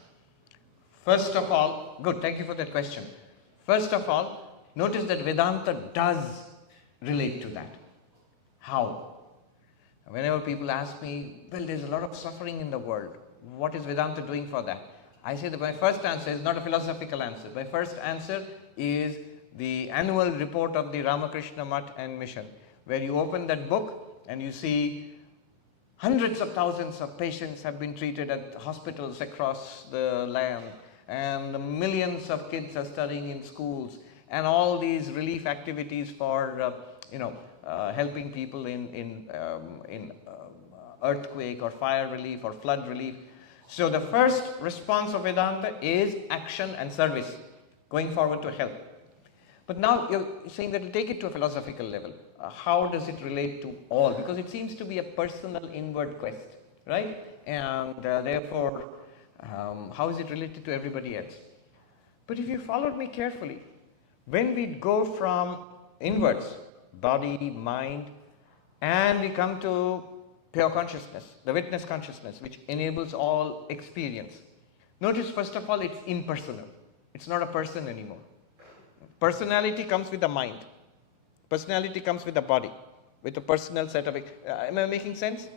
First of all, good, thank you for that question. First of all, notice that Vedanta does relate to that. How? Whenever people ask me, well, there's a lot of suffering in the world. What is Vedanta doing for that? I say that my first answer is not a philosophical answer. My first answer is the annual report of the Ramakrishna Mutt and Mission, where you open that book and you see hundreds of thousands of patients have been treated at hospitals across the land, and millions of kids are studying in schools, and all these relief activities for helping people in earthquake or fire relief or flood relief. So the first response of Vedanta is action and service, going forward to help. But now you're saying that you take it to a philosophical level. How does it relate to all? Because it seems to be a personal inward quest, right? And therefore, how is it related to everybody else? But if you followed me carefully, when we go from inwards, body, mind, and we come to pure consciousness, the witness consciousness, which enables all experience. Notice, first of all, it's impersonal. It's not a person anymore. Personality comes with the mind. Personality comes with the body, with a personal set of... am I making sense?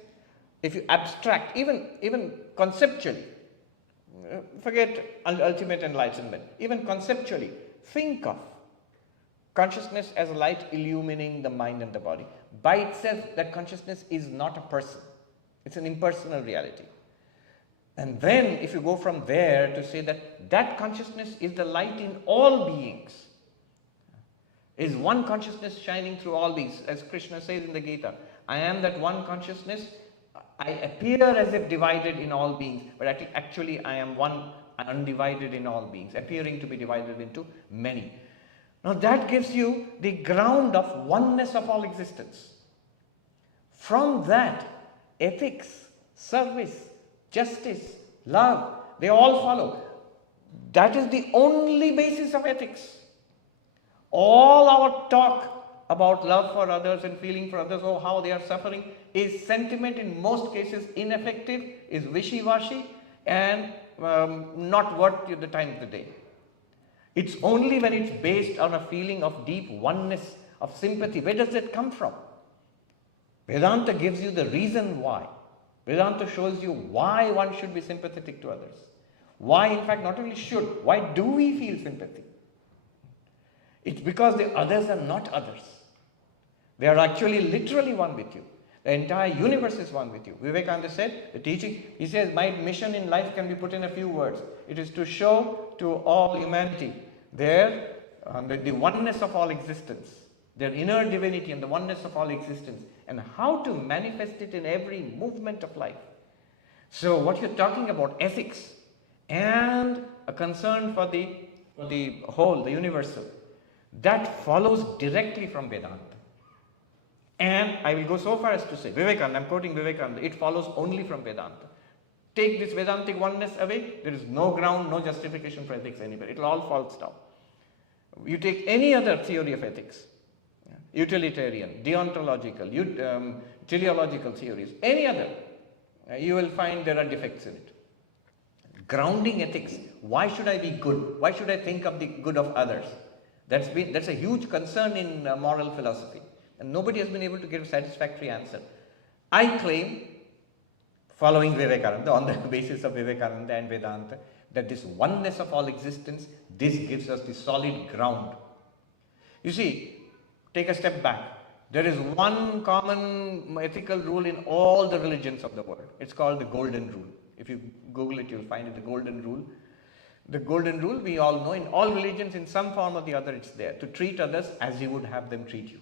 If you abstract, even conceptually, forget ultimate enlightenment, even conceptually, think of consciousness as a light illumining the mind and the body. By itself, that consciousness is not a person. It's an impersonal reality. And then, if you go from there to say that that consciousness is the light in all beings, is one consciousness shining through all beings, as Krishna says in the Gita, I am that one consciousness, I appear as if divided in all beings, but actually I am one undivided in all beings, appearing to be divided into many. Now that gives you the ground of oneness of all existence. From that, ethics, service, justice, love, they all follow. That is the only basis of ethics. All our talk about love for others and feeling for others, oh how they are suffering, is sentiment in most cases ineffective, is wishy-washy, and not worth the time of the day. It's only when it's based on a feeling of deep oneness, of sympathy. Where does that come from? Vedanta gives you the reason why. Vedanta shows you why one should be sympathetic to others. Why, in fact, not only should, why do we feel sympathy? It's because the others are not others. They are actually literally one with you. The entire universe is one with you. Vivekananda said, the teaching, he says, my mission in life can be put in a few words. It is to show to all humanity the oneness of all existence, their inner divinity and the oneness of all existence, and how to manifest it in every movement of life. So what you're talking about, ethics and a concern for the whole, the universal, that follows directly from Vedanta. And I will go so far as to say, Vivekananda, I'm quoting Vivekananda, it follows only from Vedanta. Take this Vedantic oneness away, there is no ground, no justification for ethics anywhere. It will all fall down. You take any other theory of ethics, utilitarian, deontological, teleological theories, any other, you will find there are defects in it. Grounding ethics. Why should I be good? Why should I think of the good of others? That's a huge concern in moral philosophy, and nobody has been able to give a satisfactory answer. I claim, following Vivekananda, on the basis of Vivekananda and Vedanta, that this oneness of all existence, this gives us the solid ground. You see, take a step back. There is one common ethical rule in all the religions of the world. It's called the Golden Rule. If you Google it, you'll find it, the Golden Rule. The Golden Rule, we all know, in all religions, in some form or the other, it's there. To treat others as you would have them treat you.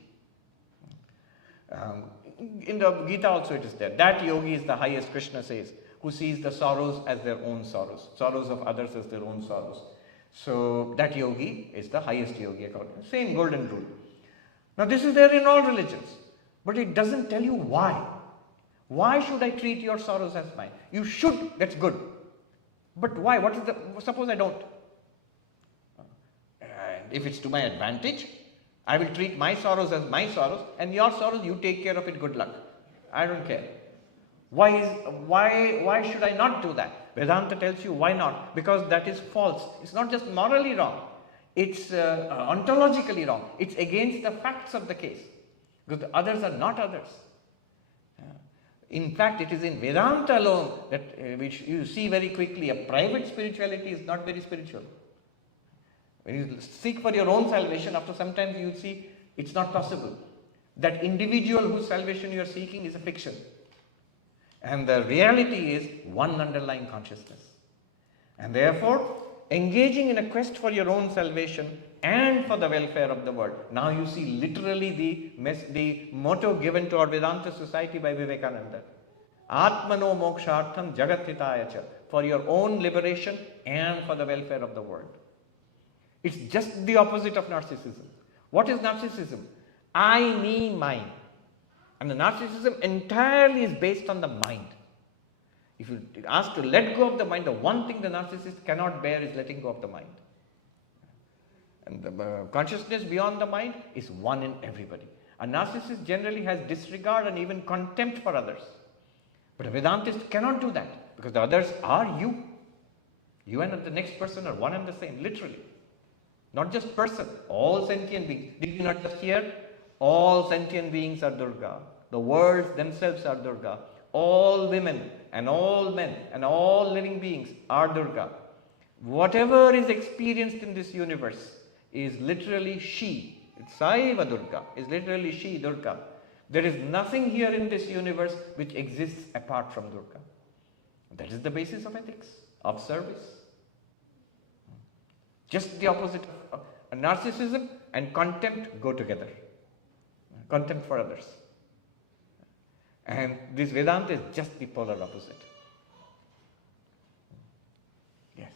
In the Gita also it is there. That yogi is the highest, Krishna says, who sees the sorrows as their own sorrows, sorrows of others as their own sorrows. So that yogi is the highest yogi according to the same Golden Rule. Now this is there in all religions, but it doesn't tell you why. Why should I treat your sorrows as mine? You should, that's good. But why? What is the, suppose I don't. If it's to my advantage, I will treat my sorrows as my sorrows, and your sorrows, you take care of it, good luck. I don't care. Why should I not do that? Vedanta tells you why not. Because that is false. It's not just morally wrong. It's ontologically wrong. It's against the facts of the case. Because the others are not others. In fact, it is in Vedanta alone that which you see very quickly, a private spirituality is not very spiritual. When you seek for your own salvation, after some time you will see it's not possible. That individual whose salvation you are seeking is a fiction. And the reality is one underlying consciousness. And therefore, engaging in a quest for your own salvation and for the welfare of the world. Now you see literally the motto given to our Vedanta society by Vivekananda. Atmano mokshartham jagathitaya cha. For your own liberation and for the welfare of the world. It's just the opposite of narcissism. What is narcissism? I, me, mine. And the narcissism entirely is based on the mind. If you ask to let go of the mind, the one thing the narcissist cannot bear is letting go of the mind. And the consciousness beyond the mind is one in everybody. A narcissist generally has disregard and even contempt for others. But a Vedantist cannot do that because the others are you. You and the next person are one and the same, literally. Not just person, all sentient beings. Did you not just hear? All sentient beings are Durga. The worlds themselves are Durga. All women and all men and all living beings are Durga. Whatever is experienced in this universe is literally she. It's Saiva Durga, is literally she, Durga. There is nothing here in this universe which exists apart from Durga. That is the basis of ethics, of service. Just the opposite of narcissism and contempt go together. Contempt for others. And this Vedanta is just the polar opposite. Yes.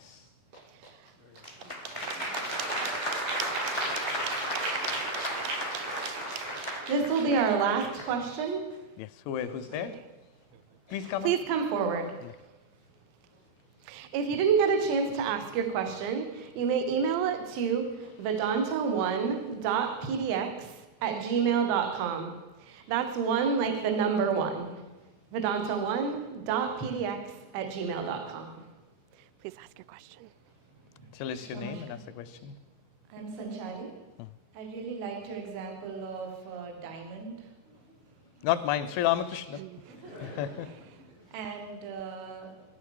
This will be our last question. Yes, who's there? Please come. Please come forward. If you didn't get a chance to ask your question, you may email it to vedanta1.pdx@gmail.com. That's one like the number one. vedanta1.pdx@gmail.com. Please ask your question. Tell us your name and ask the question. I'm Sanchari. I really liked your example of diamond. Not mine, Sri Ramakrishna. And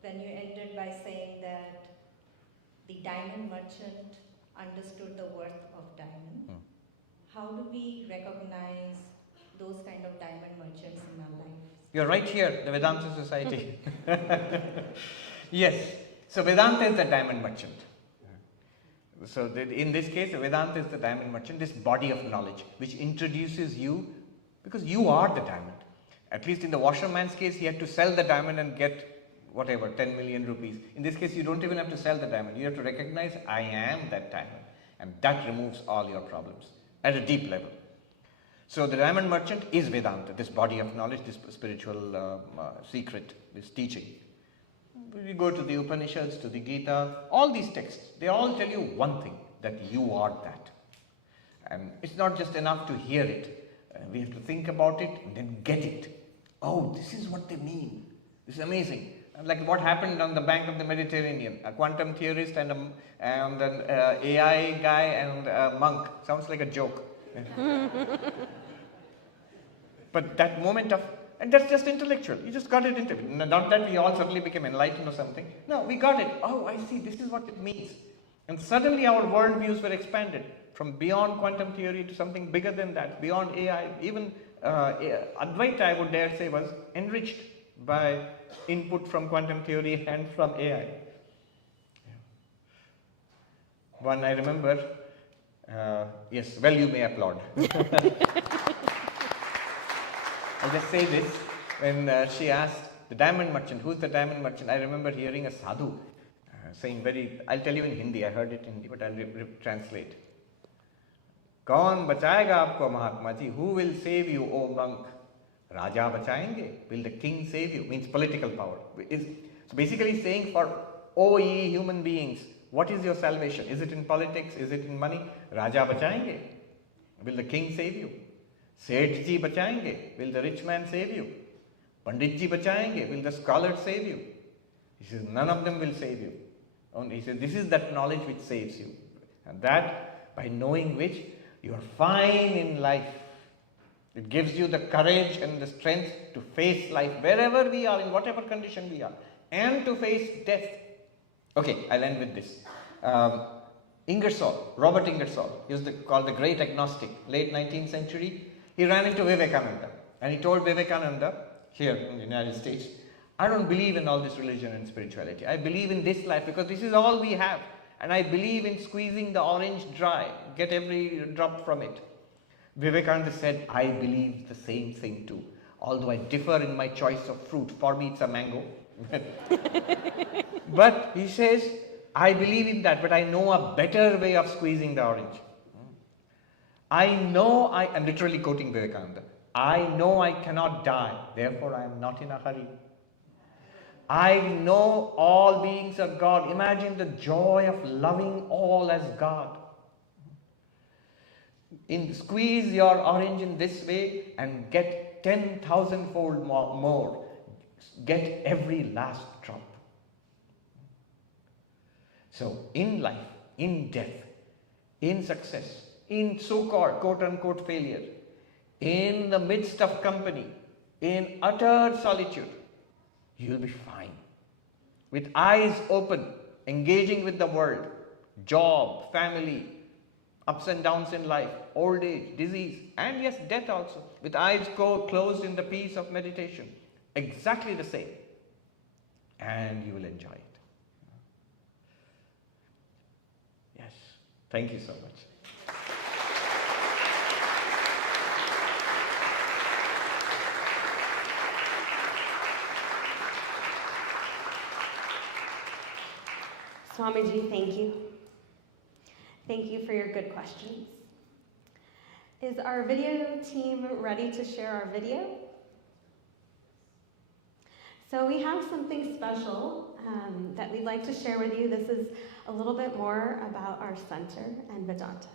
then you ended by saying that the diamond merchant understood the worth of diamond. How do we recognize those kind of diamond merchants in our lives? You're right here, the Vedanta Society. Yes, so Vedanta is the diamond merchant. So in this case, Vedanta is the diamond merchant, this body of knowledge which introduces you, because you are the diamond. At least in the washerman's case, he had to sell the diamond and get whatever, 10 million rupees. In this case, you don't even have to sell the diamond. You have to recognize, I am that diamond. And that removes all your problems at a deep level. So the diamond merchant is Vedanta, this body of knowledge, this spiritual secret, this teaching. We go to the Upanishads, to the Gita, all these texts, they all tell you one thing, that you are that. And it's not just enough to hear it. We have to think about it and then get it. Oh, this is what they mean. This is amazing. Like what happened on the bank of the Mediterranean, a quantum theorist and an AI guy and a monk. Sounds like a joke. But that moment of, and that's just intellectual. You just got it into it. Not that we all suddenly became enlightened or something. No, we got it. Oh, I see. This is what it means. And suddenly our worldviews were expanded from beyond quantum theory to something bigger than that, beyond AI. Even Advaita, I would dare say, was enriched by input from quantum theory and from AI. One I remember, yes, well, you may applaud. I'll just say this, when she asked the diamond merchant, who's the diamond merchant? I remember hearing a sadhu saying I'll tell you in Hindi, I heard it in Hindi, but I'll translate. Kaun bachayega aapko Mahatma ji? Who will save you, O monk? Raja bachayenge? Will the king save you? Means political power. So basically saying for, O ye human beings, what is your salvation? Is it in politics? Is it in money? Raja bachayenge? Will the king save you? Seth ji bachayenge? Will the rich man save you? Pandit ji bachayenge? Will the scholar save you? He says, none of them will save you. Only, he says, this is that knowledge which saves you. And that, by knowing which, you are fine in life. It gives you the courage and the strength to face life wherever we are, in whatever condition we are, and to face death. Okay, I'll end with this. Robert Ingersoll, he was called the great agnostic, late 19th century. He ran into Vivekananda and he told Vivekananda, here in the United States, I don't believe in all this religion and spirituality. I believe in this life because this is all we have. And I believe in squeezing the orange dry, get every drop from it. Vivekananda said, I believe the same thing too. Although I differ in my choice of fruit. For me, it's a mango. But he says, I believe in that, but I know a better way of squeezing the orange. I'm literally quoting Vivekananda. I know I cannot die, therefore I am not in a hurry. I know all beings are God. Imagine the joy of loving all as God. Squeeze your orange in this way and get 10,000-fold more. Get every last drop. So, in life, in death, in success, in so-called quote-unquote failure, in the midst of company, in utter solitude, you'll be fine. With eyes open, engaging with the world, job, family, ups and downs in life, old age, disease, and yes, death also. With eyes closed in the peace of meditation. Exactly the same. And you will enjoy it. Yes. Thank you so much. Swamiji, thank you. Thank you for your good questions. Is our video team ready to share our video? So we have something special that we'd like to share with you. This is a little bit more about our center and Vedanta.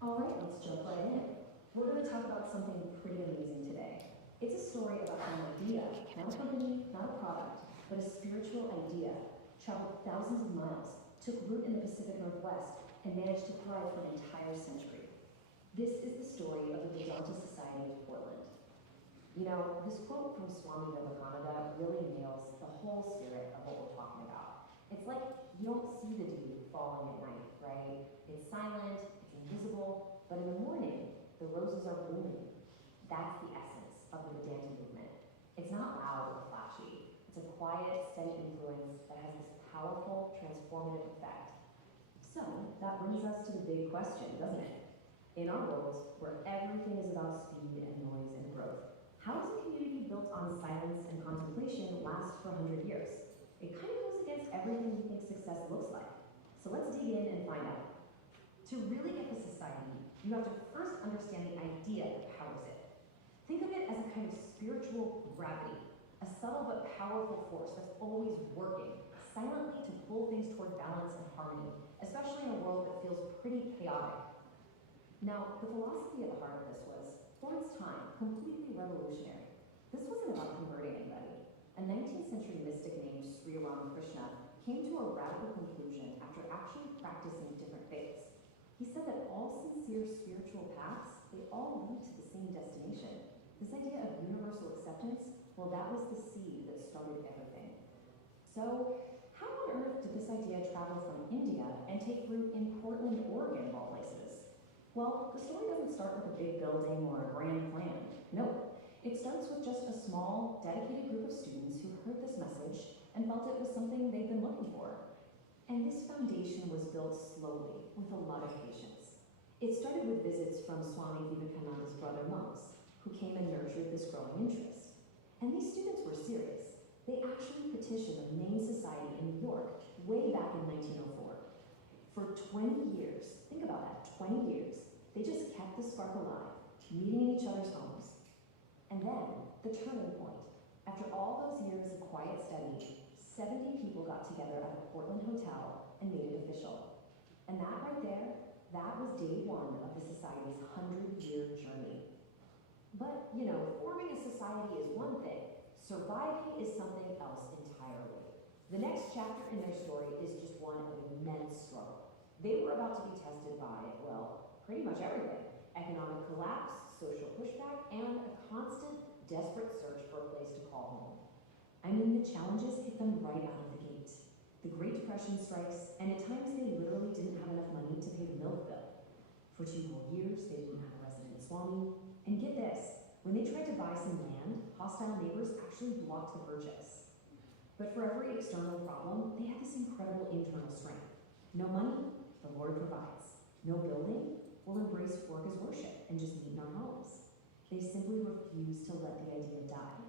All right, let's jump right in. We're going to talk about something pretty amazing today. It's a story about how an idea, not a company, not a product, but a spiritual idea, traveled thousands of miles, took root in the Pacific Northwest, and managed to thrive for an entire century. This is the story of the Vedanta Society of Portland. You know, this quote from Swami Vivekananda really nails the whole spirit of what we're talking about. It's like you don't see the dew falling at night, right? It's silent, it's invisible, but in the morning, the roses are blooming. That's the essence of the Vedanta movement. It's not loud or flashy. It's a quiet, steady influence that has this powerful, transformative effect. So, that brings us to the big question, doesn't it? In our world, where everything is about speed and noise and growth, how does a community built on silence and contemplation last for 100 years? It kind of goes against everything we think success looks like. So let's dig in and find out. To really get the society, you have to first understand the idea that powers it. Think of it as a kind of spiritual gravity, a subtle but powerful force that's always working silently to pull things toward balance and harmony, especially in a world that feels pretty chaotic. Now, the philosophy at the heart of this was, for its time, completely revolutionary. This wasn't about converting anybody. A 19th century mystic named Sri Ramakrishna came to a radical conclusion after actually practicing different faiths. He said that all sincere spiritual paths, they all lead to the same destination. This idea of universal acceptance, well, that was the seed that started everything. So, how on earth did this idea travel from India and take root in Portland, Oregon, of all places? Well, the story doesn't start with a big building or a grand plan. No, it starts with just a small, dedicated group of students who heard this message and felt it was something they'd been looking for. And this foundation was built slowly, with a lot of patience. It started with visits from Swami Vivekananda's brother monks, who came and nurtured this growing interest. And these students were serious. They actually petitioned the main society in New York way back in 1904. For 20 years, think about that, 20 years, they just kept the spark alive, meeting in each other's homes. And then, the turning point. After all those years of quiet study, 70 people got together at a Portland hotel and made it official. And that right there, that was day one of the society's 100-year journey. But, you know, forming a society is one thing. Surviving is something else entirely. The next chapter in their story is just one of immense struggle. They were about to be tested by, well, pretty much everything. Economic collapse, social pushback, and a constant, desperate search for a place to call home. I mean, the challenges hit them right out of the gate. The Great Depression strikes, and at times they literally didn't have enough money to pay the milk bill. For 2 whole years, they didn't have a resident Swami. And get this, when they tried to buy some land, hostile neighbors actually blocked the purchase. But for every external problem, they had this incredible internal strength. No money? The Lord provides. No building? We'll embrace work as worship and just meet in our homes. They simply refused to let the idea die.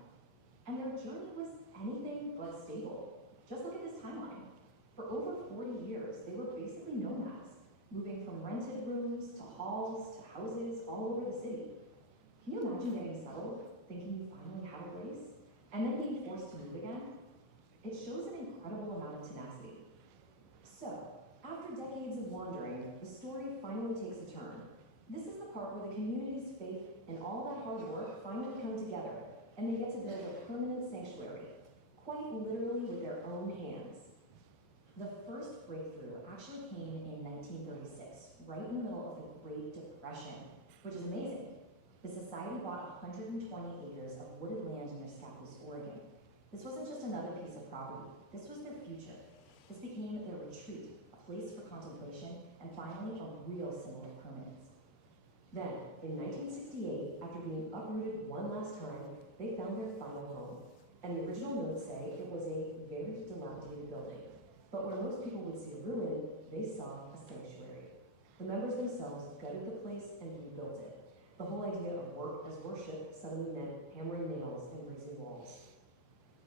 And their journey was anything but stable. Just look at this timeline. For over 40 years, they were basically nomads, moving from rented rooms to halls to houses all over the city. Can you imagine getting settled, thinking you finally have a place, and then being forced to move again? It shows an incredible amount of tenacity. So, after decades of wandering, the story finally takes a turn. This is the part where the community's faith and all that hard work finally come together, and they get to build a permanent sanctuary, quite literally with their own hands. The first breakthrough actually came in 1936, right in the middle of the Great Depression, which is amazing. The society bought 120 acres of wooded land near Scappoose, Oregon. This wasn't just another piece of property. This was their future. This became their retreat, a place for contemplation, and finally a real symbol of permanence. Then, in 1968, after being uprooted one last time, they found their final home. And the original notes say it was a very dilapidated building. But where most people would see a ruin, they saw a sanctuary. The members themselves gutted the place and rebuilt it. The whole idea of work as worship suddenly meant hammering nails and raising walls.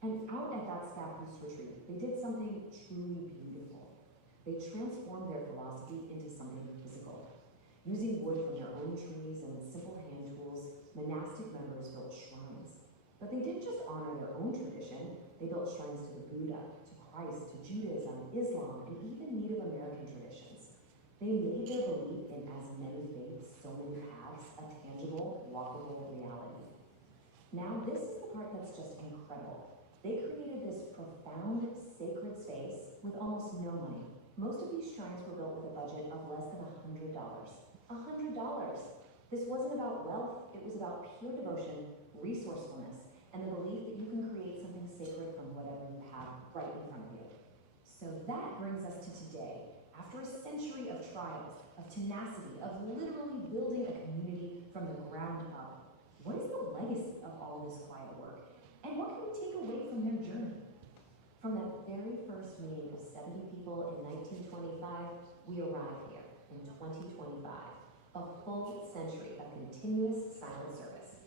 And out at that Scappoose retreat, they did something truly beautiful. They transformed their philosophy into something physical. Using wood from their own trees and simple hand tools, monastic members built shrines. But they didn't just honor their own tradition, they built shrines to the Buddha, to Christ, to Judaism, Islam, and even Native American traditions. They made their belief in as many faiths, so many paths, a tangible, walkable reality. Now, this is the part that's just incredible. They created this profound, sacred space with almost no money. Most of these shrines were built with a budget of less than $100. $100! This wasn't about wealth, it was about pure devotion, resourcefulness, and the belief that you can create something sacred from whatever you have right in front of you. So that brings us to today. After a century of trials, of tenacity, of literally building a community from the ground up, what is the legacy of all this quiet work? And what can we take away from their journey? From that very first meeting of 70 people in 1925, we arrive here in 2025, a full century of continuous silent service.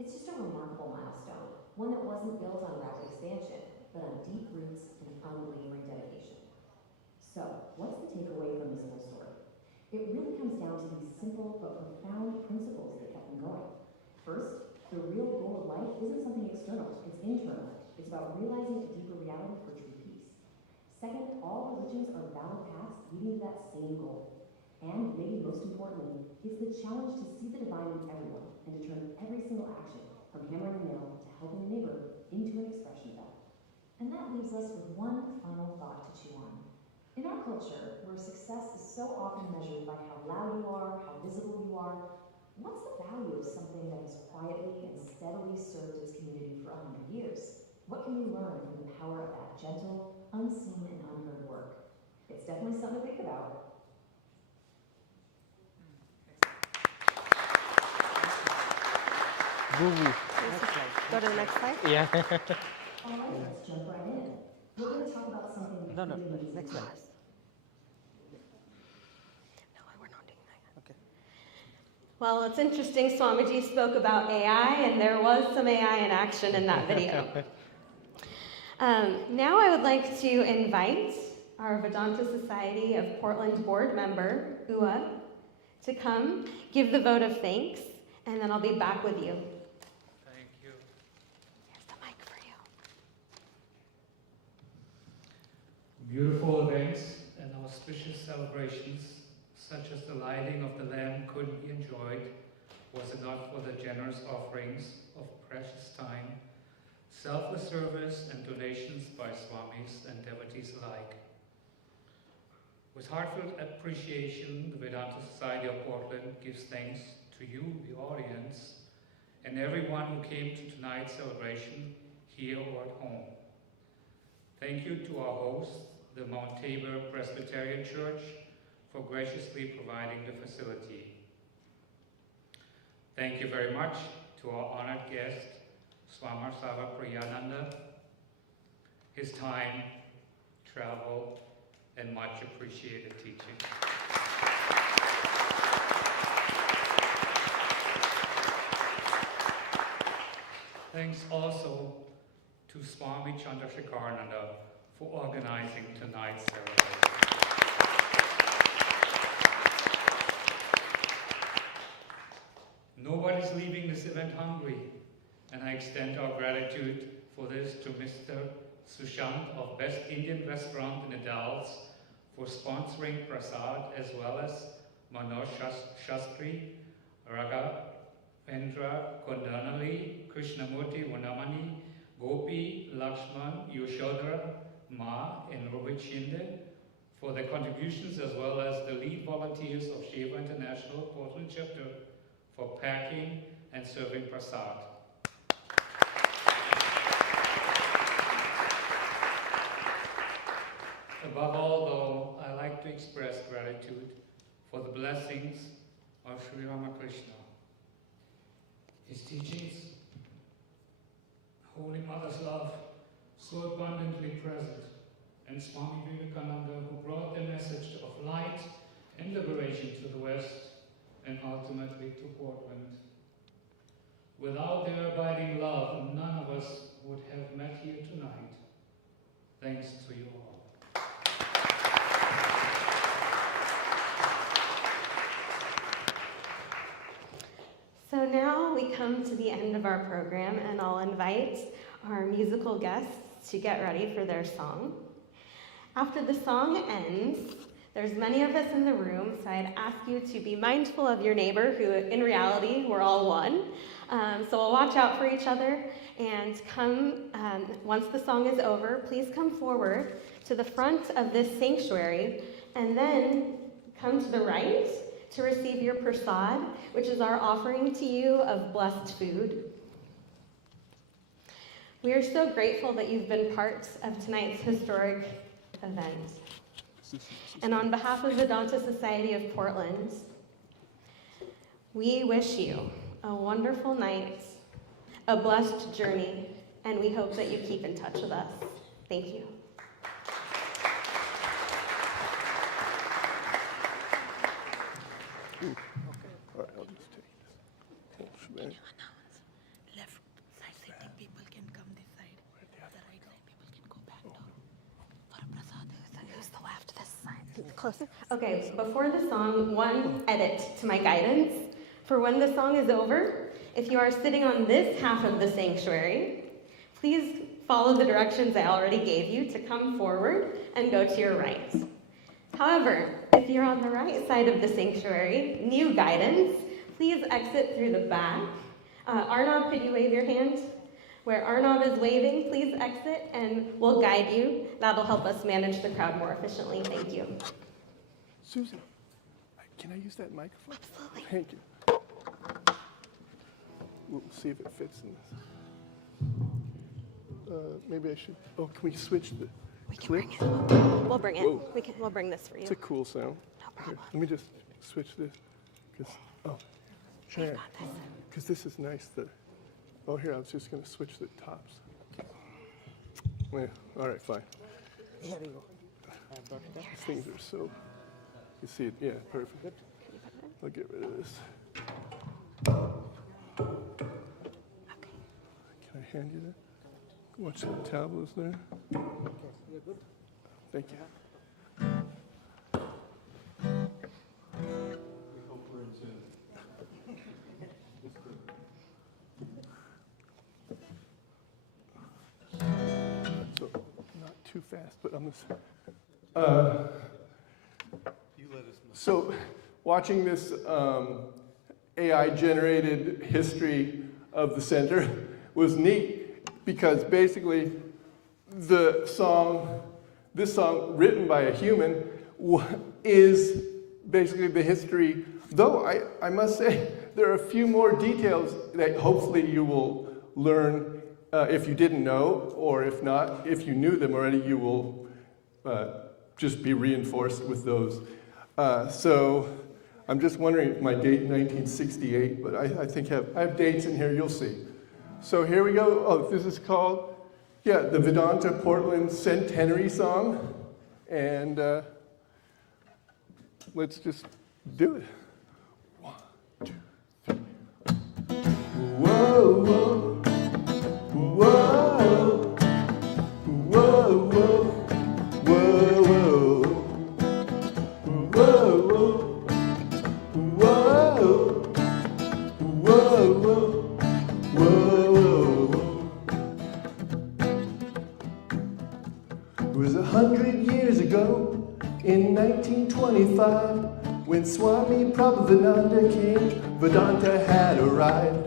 It's just a remarkable milestone, one that wasn't built on rapid expansion, but on deep roots and unwavering dedication. So, what's the takeaway from this whole story? It really comes down to these simple but profound principles that kept them going. First, the real goal of life isn't something external, it's internal. It's about realizing a deeper reality for true peace. Second, all religions are valid paths leading to that same goal. And maybe most importantly, it's the challenge to see the divine in everyone and to turn every single action, from hammering a nail to helping a neighbor into an expression of that. And that leaves us with one final thought to chew on. In our culture, where success is so often measured by how loud you are, how visible you are, what's the value of something that has quietly and steadily served its community for 100 years? What can we learn from the power of that gentle, unseen, and unheard work? It's definitely something to think about. Go to the next slide. Yeah. All right, let's jump right in. We're going to talk about something No, really amazing. next slide. No, we're not doing that. Okay. Well, it's interesting. Swamiji spoke about AI, and there was some AI in action in that video. Now I would like to invite our Vedanta Society of Portland board member, Ua, to come give the vote of thanks, and then I'll be back with you. Thank you. Here's the mic for you. Beautiful events and auspicious celebrations, such as the lighting of the lamp, couldn't be enjoyed was it not for the generous offerings of precious time, selfless service, and donations by Swamis and devotees alike. With heartfelt appreciation, the Vedanta Society of Portland gives thanks to you, the audience, and everyone who came to tonight's celebration, here or at home. Thank you to our host, the Mount Tabor Presbyterian Church, for graciously providing the facility. Thank you very much to our honored guest, Swami Sarvapriyananda. His time, travel, and much appreciated teaching. Thanks also to Swami Chandrasekharananda for organizing tonight's celebration. Nobody's leaving this event hungry, and I extend our gratitude for this to Mr. Sushant of Best Indian Restaurant in Adults for sponsoring Prasad, as well as Manoj Shastri, Raghavendra Kondanali, Krishnamurti Vanamani, Gopi, Lakshman, Yashodhara, Ma, and Rohit Shinde for their contributions, as well as the lead volunteers of Shiva International Portland Chapter for packing and serving Prasad. Above all, though, I like to express gratitude for the blessings of Sri Ramakrishna. His teachings, Holy Mother's love, so abundantly present, and Swami Vivekananda, who brought the message of light and liberation to the West and ultimately to Portland. Without their abiding love, none of us would have met here tonight. Thanks to you all. So now we come to the end of our program, and I'll invite our musical guests to get ready for their song. After the song ends, there's many of us in the room, so I'd ask you to be mindful of your neighbor, who in reality, we're all one. So we'll watch out for each other, and come, once the song is over, please come forward to the front of this sanctuary, and then come to the right to receive your prasad, which is our offering to you of blessed food. We are so grateful that you've been part of tonight's historic event. And on behalf of Vedanta Society of Portland, we wish you a wonderful night, a blessed journey, and we hope that you keep in touch with us. Thank you. Left side sitting people can come this side. The right side people can go back down. For prasad, Who's the left? This side. Closer. Okay, before the song, one edit to my guidance. For when the song is over, if you are sitting on this half of the sanctuary, please follow the directions I already gave you to come forward and go to your right. However, if you're on the right side of the sanctuary, new guidance, please exit through the back. Arnav, could you wave your hand? Where Arnav is waving, please exit and we'll guide you. That'll help us manage the crowd more efficiently. Thank you. Susan, can I use that microphone? Absolutely. Thank you. We'll see if it fits in this. Maybe I should, can we switch the clip? We'll bring it. Whoa. We'll bring this for you. It's a cool sound. No problem. Here, let me just switch this. Because this is nice. Here, I was just going to switch the tops. Yeah, all right, fine. These things are so, you see it, yeah, perfect. I'll get rid of this. Can I hand you that? Watch the tablets there. Thank you. So, not too fast, but I'm so watching this AI-generated history of the center was neat because basically this song written by a human is basically the history, though I must say there are a few more details that hopefully you will learn if you didn't know, or if not, if you knew them already, you will just be reinforced with those. So I'm just wondering if my date 1968, but I think I have dates in here, you'll see. So here we go. Oh, this is called, the Vedanta Portland Centenary Song. And let's just do it. 1, 2, 3. Whoa, whoa. Whoa, whoa, whoa, whoa, whoa, whoa, whoa. It was 100 years ago, in 1925, when Swami Prabhavananda came, Vedanta had arrived.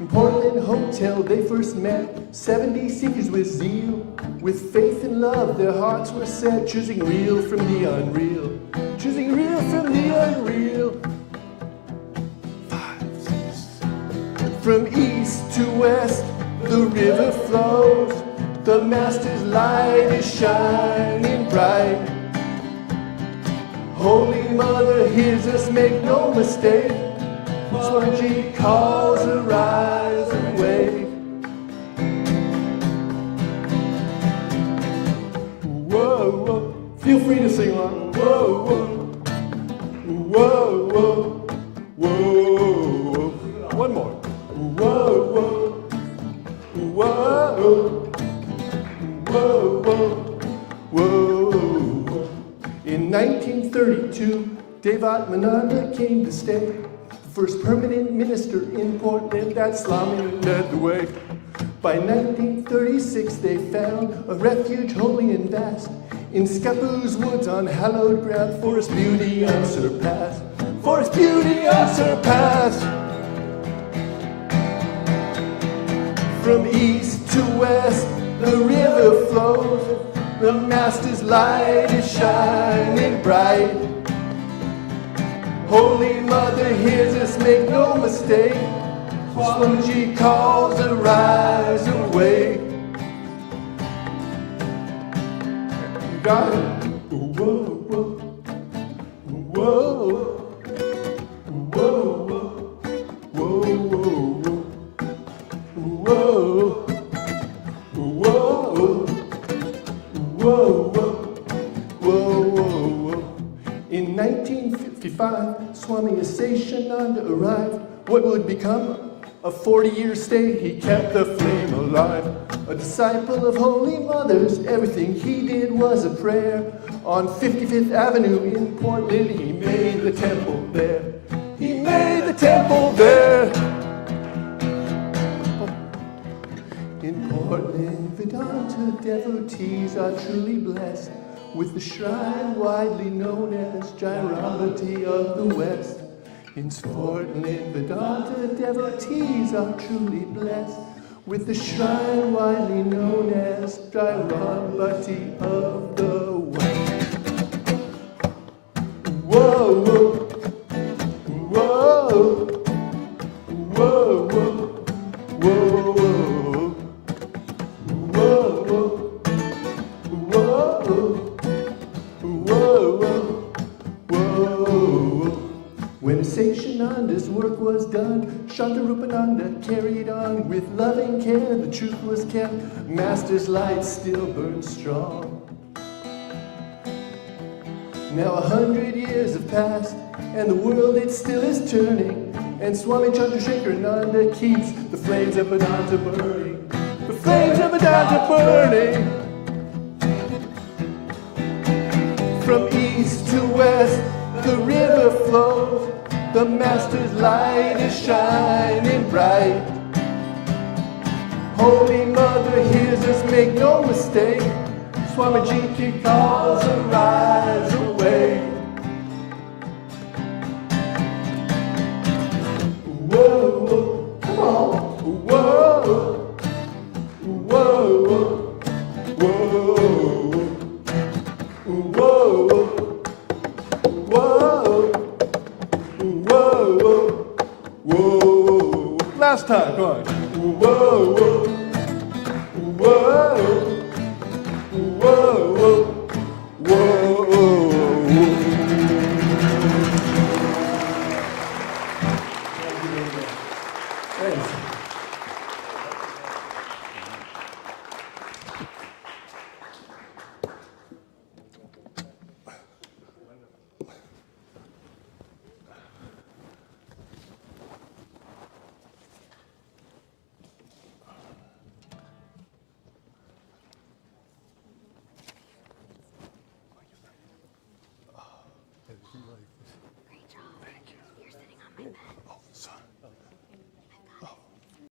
In Portland Hotel they first met, 70 seekers with zeal. With faith and love their hearts were set, choosing real from the unreal. Choosing real from the unreal. 5, 6. From east to west the river flows, the Master's light is shining bright. Holy Mother hears us, make no mistake. Swamiji calls, arise and wake. Whoa, whoa. Feel free to sing along. Whoa, whoa. Whoa, whoa. Whoa. One more. Whoa, whoa. Whoa. Whoa, whoa. Whoa. In 1932, Devatmananda came to stay. First permanent minister in Portland, that Swami led the way. By 1936 they found a refuge holy and vast in Scapoo's woods on hallowed ground, forest beauty unsurpassed. Forest beauty unsurpassed. From east to west the river flows, the Master's light is shining bright. Holy Mother hears us, make no mistake. Swamiji calls, arise and wake. You got it? Whoa, whoa. Whoa. Whoa, whoa. Whoa, whoa. Whoa. Whoa, whoa. In 1955, Swami Seshananda arrived. What would become a 40-year stay? He kept the flame alive. A disciple of Holy Mother's, everything he did was a prayer. On 55th Avenue in Portland, he made the temple there. He made the temple there. In Portland, Vedanta devotees are truly blessed with the shrine widely known as Jairamati of the West. In Portland, Vedanta devotees are truly blessed with the shrine widely known as Dvairambati of the West. Whoa, whoa, whoa, whoa, whoa, whoa, whoa. When Seshananda's work was done, Shantarupananda carried on with loving care. The truth was kept, Master's light still burned strong. Now 100 years have passed, and the world it still is turning, and Swami Chandrasekharananda keeps the flames of Vedanta burning. The flames of Vedanta burning. From east to west, the river flows. The Master's light is shining bright. Holy Mother hears us, make no mistake. Swamiji calls, arise, away. Whoa, whoa, come on. Whoa, whoa, whoa, whoa, whoa, whoa, whoa. Last time, come on. Whoa,